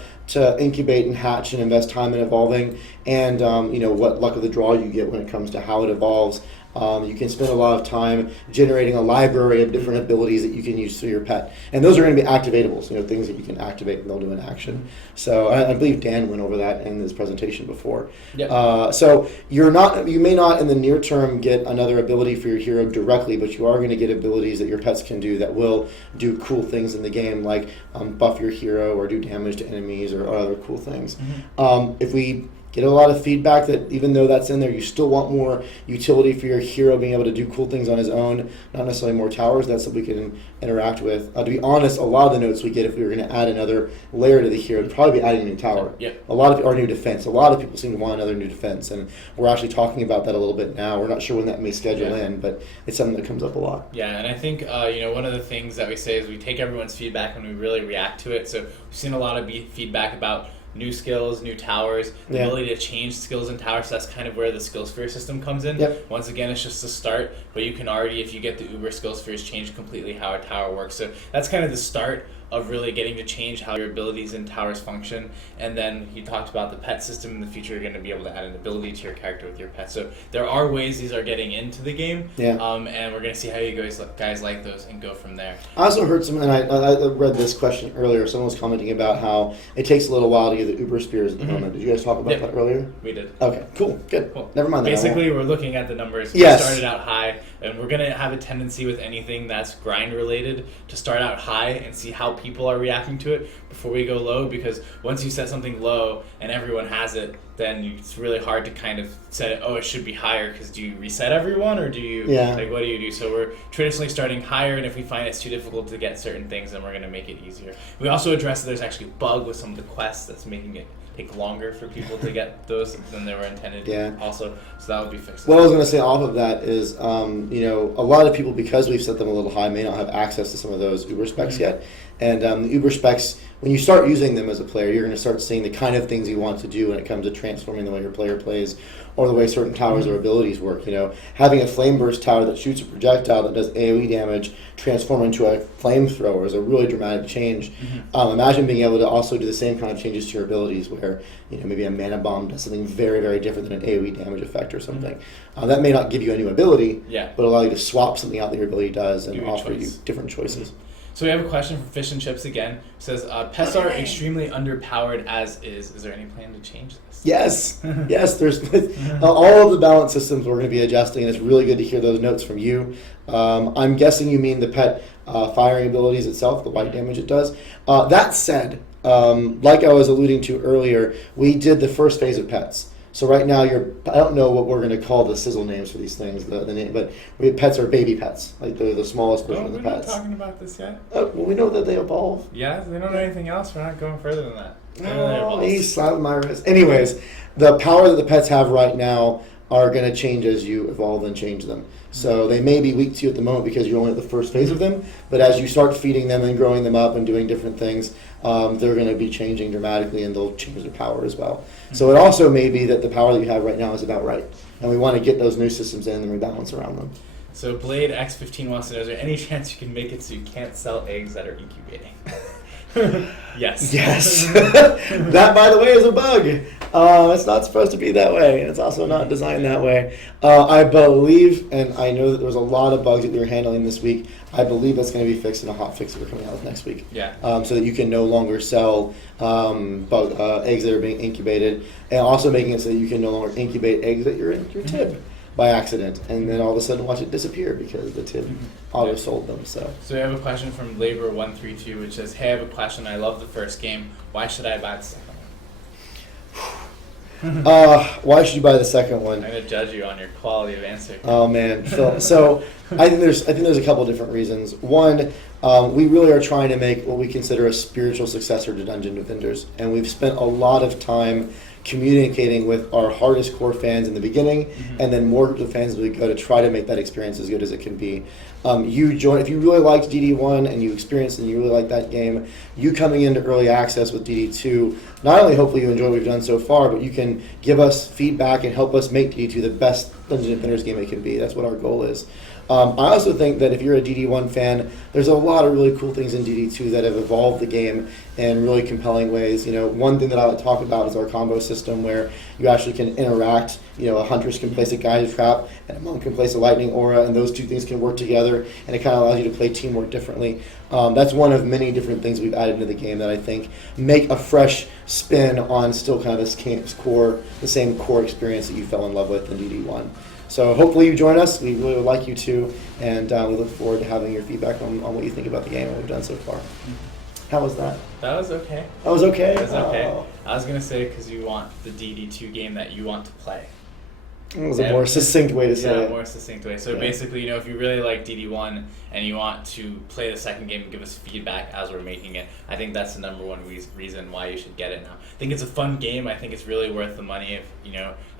incubate and hatch and invest time in evolving, and what luck of the draw you get when it comes to how it evolves, you can spend a lot of time generating a library of different abilities that you can use through your pet, and those are going to be activatables. Things that you can activate and they'll do in action. So I believe Dan went over that in his presentation before. Yep. So you may not in the near term get another ability for your hero directly, but you are going to get abilities that your pets can do that will do cool things in the game, like buff your hero or do damage to enemies or other cool things. If we get a lot of feedback that even though that's in there, you still want more utility for your hero being able to do cool things on his own, not necessarily more towers. That's something we can interact with. To be honest, a lot of the notes we get if we were going to add another layer to the hero would probably be adding a new tower. Yeah. Our new defense. A lot of people seem to want another new defense, and we're actually talking about that a little bit now. We're not sure when that may schedule in, but it's something that comes up a lot. Yeah, and I think one of the things that we say is we take everyone's feedback and we really react to it. So we've seen a lot of feedback about new skills, new towers, the ability to change skills and towers. So that's kind of where the skill sphere system comes in. Yep. Once again, it's just a start, but you can already, if you get the Uber skill spheres, change completely how a tower works. So that's kind of the start of really getting to change how your abilities and towers function. And then he talked about the pet system. In the future, you're going to be able to add an ability to your character with your pet. So there are ways these are getting into the game. Yeah. And we're going to see how you guys like those and go from there. I also heard some, and I read this question earlier. Someone was commenting about how it takes a little while to get the Uber Spears at the moment. Did you guys talk about that earlier? We did. Okay, cool, good. Cool. Never mind that. Basically, we're looking at the numbers. Yes. We started out high, and we're going to have a tendency with anything that's grind related to start out high and see how people are reacting to it before we go low, because once you set something low and everyone has it, then it's really hard to kind of set it, it should be higher, because do you reset everyone, or do you, what do you do? So we're traditionally starting higher, and if we find it's too difficult to get certain things, then we're going to make it easier. We also addressed that there's actually a bug with some of the quests that's making it take longer for people to get those than they were intended also, so that would be fixed. What I was going to say off of that is, a lot of people, because we've set them a little high, may not have access to some of those Uber specs yet. And the Uber specs, when you start using them as a player, you're going to start seeing the kind of things you want to do when it comes to transforming the way your player plays or the way certain towers or abilities work. Having a flame burst tower that shoots a projectile that does AoE damage transform into a flamethrower is a really dramatic change. Imagine being able to also do the same kind of changes to your abilities where maybe a mana bomb does something very, very different than an AoE damage effect or something. That may not give you a new ability, but allow you to swap something out that your ability does and offer you different choices. So we have a question from Fish and Chips again. It says, pets are extremely underpowered as is. Is there any plan to change this? Yes. Yes, there's all of the balance systems we're going to be adjusting, and it's really good to hear those notes from you. I'm guessing you mean the pet firing abilities itself, the white damage it does. That said, like I was alluding to earlier, we did the first phase of pets. So right now, I don't know what we're going to call the sizzle names for these things, the name, but pets are baby pets, like they're the smallest version of the pets. We're not talking about this yet. Well, we know that they evolve. Yeah, they don't know anything else. We're not going further than that. He's slapping my wrist. Anyways, the power that the pets have right now are going to change as you evolve and change them. So they may be weak to you at the moment because you're only at the first phase of them, but as you start feeding them and growing them up and doing different things, they're going to be changing dramatically, and they'll change their power as well. So it also may be that the power that you have right now is about right, and we want to get those new systems in and rebalance around them. So Blade X15 wants to know, is there any chance you can make it so you can't sell eggs that are incubating? Yes. That, by the way, is a bug. It's not supposed to be that way, and it's also not designed that way. I believe, and I know that there was a lot of bugs that we were handling this week. I believe that's going to be fixed in a hot fix that we're coming out with next week. So that you can no longer sell eggs that are being incubated, and also making it so that you can no longer incubate eggs that you're in your tib by accident, and then all of a sudden watch it disappear because the tib auto sold them. So we have a question from Labor132, which says, "Hey, I have a question. I love the first game. Why should I buy the second one?" Why should you buy the second one? I'm gonna judge you on your quality of answer. Oh man, Phil. So I think there's a couple different reasons. One, we really are trying to make what we consider a spiritual successor to Dungeon Defenders, and we've spent a lot of time communicating with our hardest core fans in the beginning, and then more groups of fans as we go to try to make that experience as good as it can be. If you really liked DD1 and you experienced and you really like that game, you coming into early access with DD2, not only hopefully you enjoy what we've done so far, but you can give us feedback and help us make DD2 the best Dungeon Defenders game it can be. That's what our goal is. I also think that if you're a DD1 fan, there's a lot of really cool things in DD2 that have evolved the game in really compelling ways. One thing that I like to talk about is our combo system, where you actually can interact. A huntress can place a guided trap, and a monk can place a lightning aura, and those two things can work together, and it kind of allows you to play teamwork differently. That's one of many different things we've added into the game that I think make a fresh spin on still kind of the same core experience that you fell in love with in DD1. So hopefully you join us. We really would like you to, and we look forward to having your feedback on what you think about the game and what we've done so far. How was that? That was okay. That was okay? That was okay. I was going to say because you want the DD2 game that you want to play. It was a more succinct way to say it. Yeah, more succinct way. So basically, if you really like DD1 and you want to play the second game and give us feedback as we're making it, I think that's the number one reason why you should get it now. I think it's a fun game. I think it's really worth the money.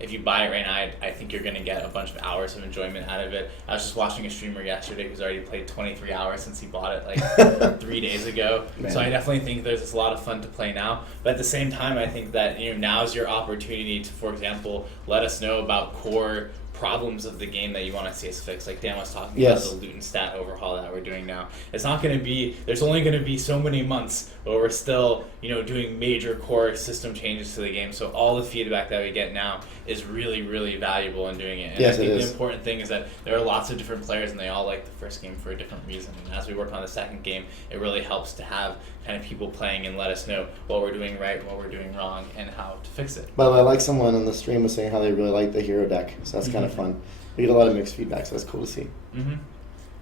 If you buy it right now, I think you're going to get a bunch of hours of enjoyment out of it. I was just watching a streamer yesterday who's already played 23 hours since he bought it like 3 days ago. Man. So I definitely think there's a lot of fun to play now. But at the same time, I think that now's your opportunity to, for example, let us know about core problems of the game that you want to see us fix. Like Dan was talking Yes. about the loot and stat overhaul that we're doing now. It's not going to be, there's only going to be so many months where we're still, doing major core system changes to the game. So all the feedback that we get now is really, really valuable in doing it. And Yes, I think it the is. important thing is that there are lots of different players and they all like the first game for a different reason. And as we work on the second game, it really helps to have kind of people playing and let us know what we're doing right, what we're doing wrong, and how to fix it. By the way, like someone on the stream was saying how they really like the hero deck, so that's kind of fun. We get a lot of mixed feedback, so that's cool to see. Mm-hmm.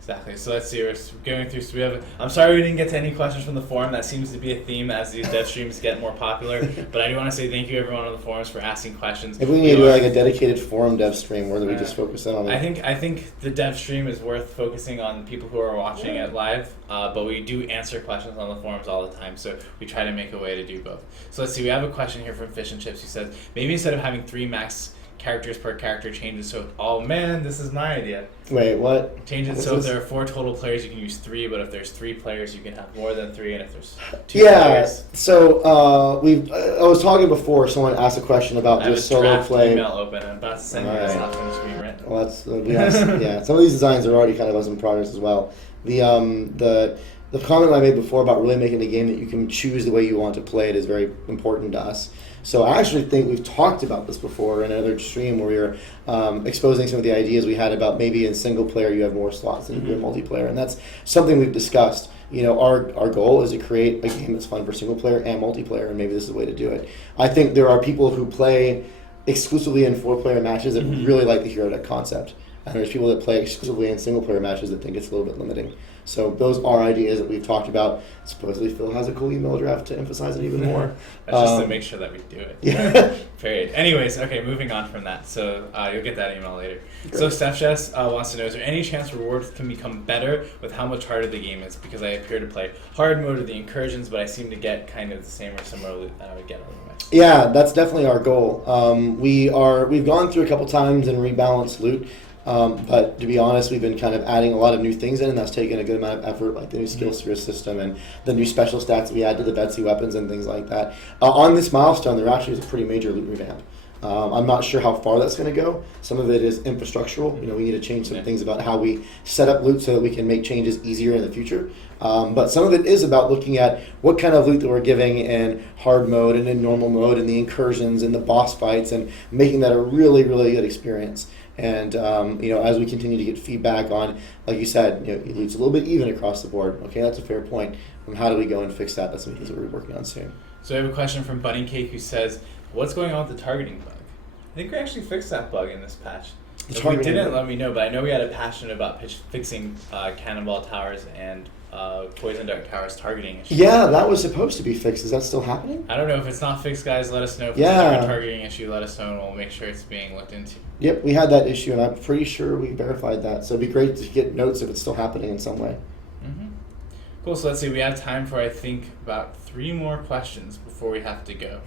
Exactly. So let's see. We're going through. So we have. I'm sorry we didn't get to any questions from the forum. That seems to be a theme as these dev streams get more popular. But I do want to say thank you everyone on the forums for asking questions. If we need to do like a dedicated forum dev stream where we just focus in on it. I think the dev stream is worth focusing on people who are watching it live. But we do answer questions on the forums all the time. So we try to make a way to do both. So let's see. We have a question here from Fish and Chips who says maybe instead of having 3 max characters per character changes, so oh man, this is my idea. Wait, what? Change it This so if is- there are 4 total players, you can use 3, but if there's 3 players, you can have more than 3, and if there's 2 Yeah, players, so I was talking before, someone asked a question about I have a just solo draft play. email open. I'm about to send you this Alright. after the screen written. Well, that's yeah. Some of these designs are already kind of in progress as well. The comment I made before about really making a game that you can choose the way you want to play it is very important to us. So I actually think we've talked about this before in another stream where we were exposing some of the ideas we had about maybe in single player you have more slots than you do in multiplayer, and that's something we've discussed. Our goal is to create a game that's fun for single player and multiplayer, and maybe this is the way to do it. I think there are people who play exclusively in 4-player matches that really like the hero deck concept, and there's people that play exclusively in single player matches that think it's a little bit limiting. So those are ideas that we've talked about. Supposedly Phil has a cool email draft to emphasize it even more. That's just to make sure that we do it. Yeah. Period. Anyways, okay, moving on from that. So you'll get that email later. So Steph Jess wants to know, is there any chance rewards can become better with how much harder the game is? Because I appear to play hard mode or the incursions, but I seem to get kind of the same or similar loot that I would get otherwise. Yeah, that's definitely our goal. We've gone through a couple times and rebalanced loot. But to be honest, we've been kind of adding a lot of new things in, and that's taken a good amount of effort, like the new skill sphere system and the new special stats we add to the Betsy weapons and things like that. On this milestone, there actually is a pretty major loot revamp. I'm not sure how far that's going to go. Some of it is infrastructural. We need to change some things about how we set up loot so that we can make changes easier in the future. But some of it is about looking at what kind of loot that we're giving in hard mode and in normal mode and the incursions and the boss fights and making that a really, really good experience. And as we continue to get feedback on, like you said, loot's a little bit even across the board. Okay, that's a fair point. How do we go and fix that? That's something that we're working on soon. So I have a question from Bunny Cake who says, what's going on with the targeting bug? I think we actually fixed that bug in this patch. If we didn't, let me know, but I know we had a passion about fixing Cannonball Towers and Poison Dart Towers targeting issues. Yeah, that was supposed to be fixed. Is that still happening? I don't know if it's not fixed, guys. Let us know. If Yeah. it's a targeting issue, let us know, and we'll make sure it's being looked into. Yep, we had that issue, and I'm pretty sure we verified that. So it'd be great to get notes if it's still happening in some way. Mm-hmm. Cool. So let's see. We have time for, I think, about 3 more questions before we have to go.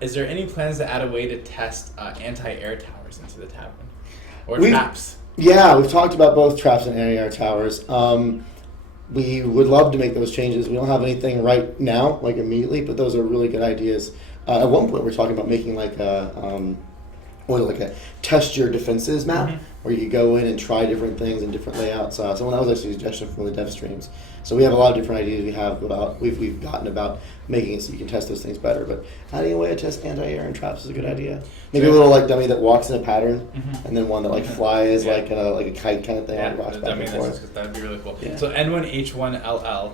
Is there any plans to add a way to test anti-air towers into the tavern? Or traps? Yeah, we've talked about both traps and anti-air towers. We would love to make those changes. We don't have anything right now, like immediately, but those are really good ideas. At one point, we were talking about making like a test your defenses map, where you could go in and try different things and different layouts. So that was actually a suggestion from the dev streams. So we have a lot of different ideas we've gotten about making it so you can test those things better. But adding a way to test anti-air and traps is a good idea. Maybe a little dummy that walks in a pattern, and then one that flies like a kite kind of thing. Yeah, rocks the back dummy, and forth. that would be really cool. Yeah. So N1H1LL,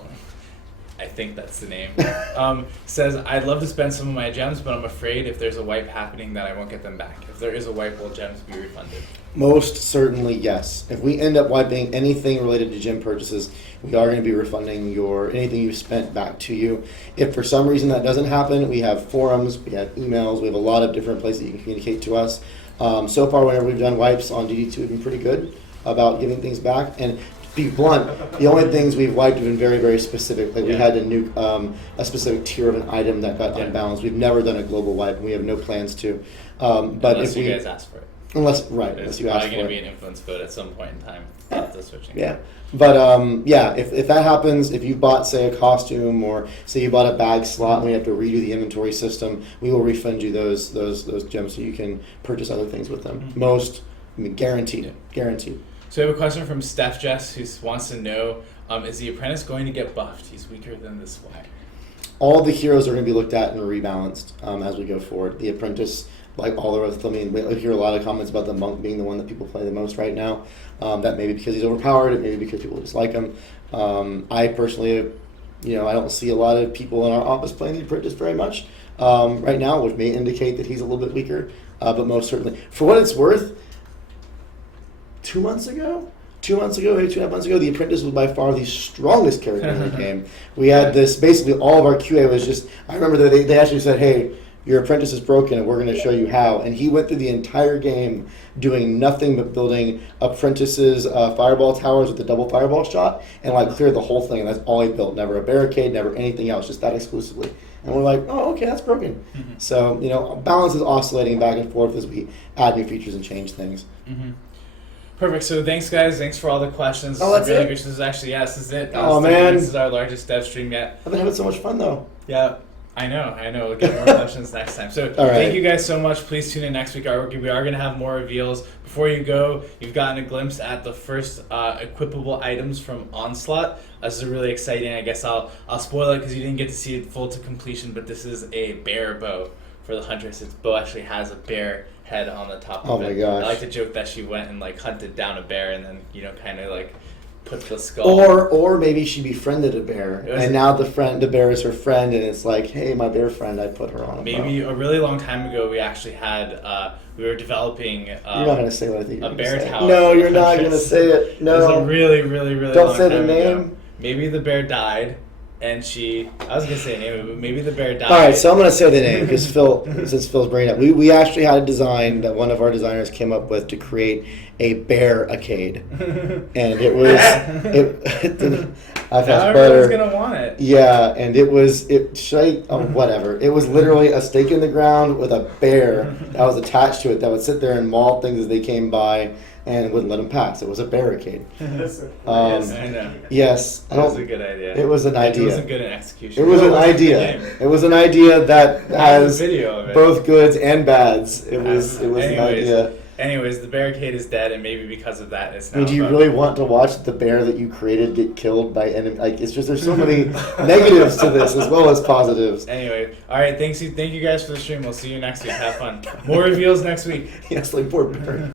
I think that's the name, says, I'd love to spend some of my gems, but I'm afraid if there's a wipe happening that I won't get them back. If there is a wipe, will gems be refunded? Most certainly, yes. If we end up wiping anything related to gym purchases, we are going to be refunding anything you've spent back to you. If for some reason that doesn't happen, we have forums, we have emails, we have a lot of different places you can communicate to us. So far, whenever we've done wipes on DD2, we've been pretty good about giving things back. And to be blunt, the only things we've wiped have been very, very specific. Like we had to nuke a specific tier of an item that got unbalanced. We've never done a global wipe, and we have no plans to. But Unless if you guys ask for it. Unless There's you ask probably for going to it. be an influence vote at some point in time after switching. Yeah, but if that happens, if you bought, say, a costume, or say you bought a bag slot and we have to redo the inventory system, we will refund you those gems so you can purchase other things with them. Guaranteed. So we have a question from Steph Jess who wants to know, is the apprentice going to get buffed? He's weaker than the swag. All the heroes are going to be looked at and rebalanced as we go forward. The apprentice, like all the rest, I mean, we hear a lot of comments about the monk being the one that people play the most right now. That may be because he's overpowered, it may be because people dislike him. I personally, I don't see a lot of people in our office playing the apprentice very much right now, which may indicate that he's a little bit weaker. But most certainly, for what it's worth, 2 months ago, maybe 2.5 months ago, the apprentice was by far the strongest character in the game. We had this, basically all of our QA was just, I remember that they actually said, hey, your apprentice is broken and we're going to show you how. And he went through the entire game doing nothing but building apprentices fireball towers with the double fireball shot and cleared the whole thing. And that's all he built. Never a barricade, never anything else, just that exclusively. And we're like, oh, okay, that's broken. Mm-hmm. So, balance is oscillating back and forth as we add new features and change things. Mm-hmm. Perfect. So thanks, guys. Thanks for all the questions. Oh, that's it? This is actually, this is it. Oh, man. This is our largest Devstream yet. I've been having so much fun, though. Yeah, I know. We'll get more questions next time. So All right. Thank you guys so much. Please tune in next week. We are going to have more reveals. Before you go, you've gotten a glimpse at the first equipable items from Onslaught. This is really exciting. I guess I'll spoil it because you didn't get to see it full to completion, but this is a bear bow for the Huntress. Its bow actually has a bear head on the top of it. Oh my gosh. I like to joke that she went and hunted down a bear and then kind of put the skull. Or maybe she befriended a bear, It was and now the bear is her friend, and it's like, hey, my bear friend, I put her on a Maybe bow. a really long time ago, we actually had we were developing. You're not going to say what I think you're a going to bear say. tower. No, you're not going to say it. It was a No. really, really, really Don't long say the time ago. name. Maybe the bear died, and I was going to say a name, but maybe the bear died. All right, so I'm going to say the name because since Phil's bringing it up, we actually had a design that one of our designers came up with to create a bear arcade, and it was I've Now had everyone's butter. going to want it. Yeah, and whatever. It was literally a stake in the ground with a bear that was attached to it that would sit there and maul things as they came by and wouldn't let them pass. It was a barricade. Yes, I know. Yes, That was a good idea. It was an idea. It wasn't good in execution. It was an a good idea. game. It was an idea that There's has a video of it. both goods and bads. It was an idea. Anyways, the barricade is dead, and maybe because of that, it's I now. mean, do you about- really want to watch the bear that you created get killed by enemy? It's just there's so many negatives to this as well as positives. Anyway, all right. Thank you guys for the stream. We'll see you next week. Have fun. More reveals next week. Yes, like poor bear.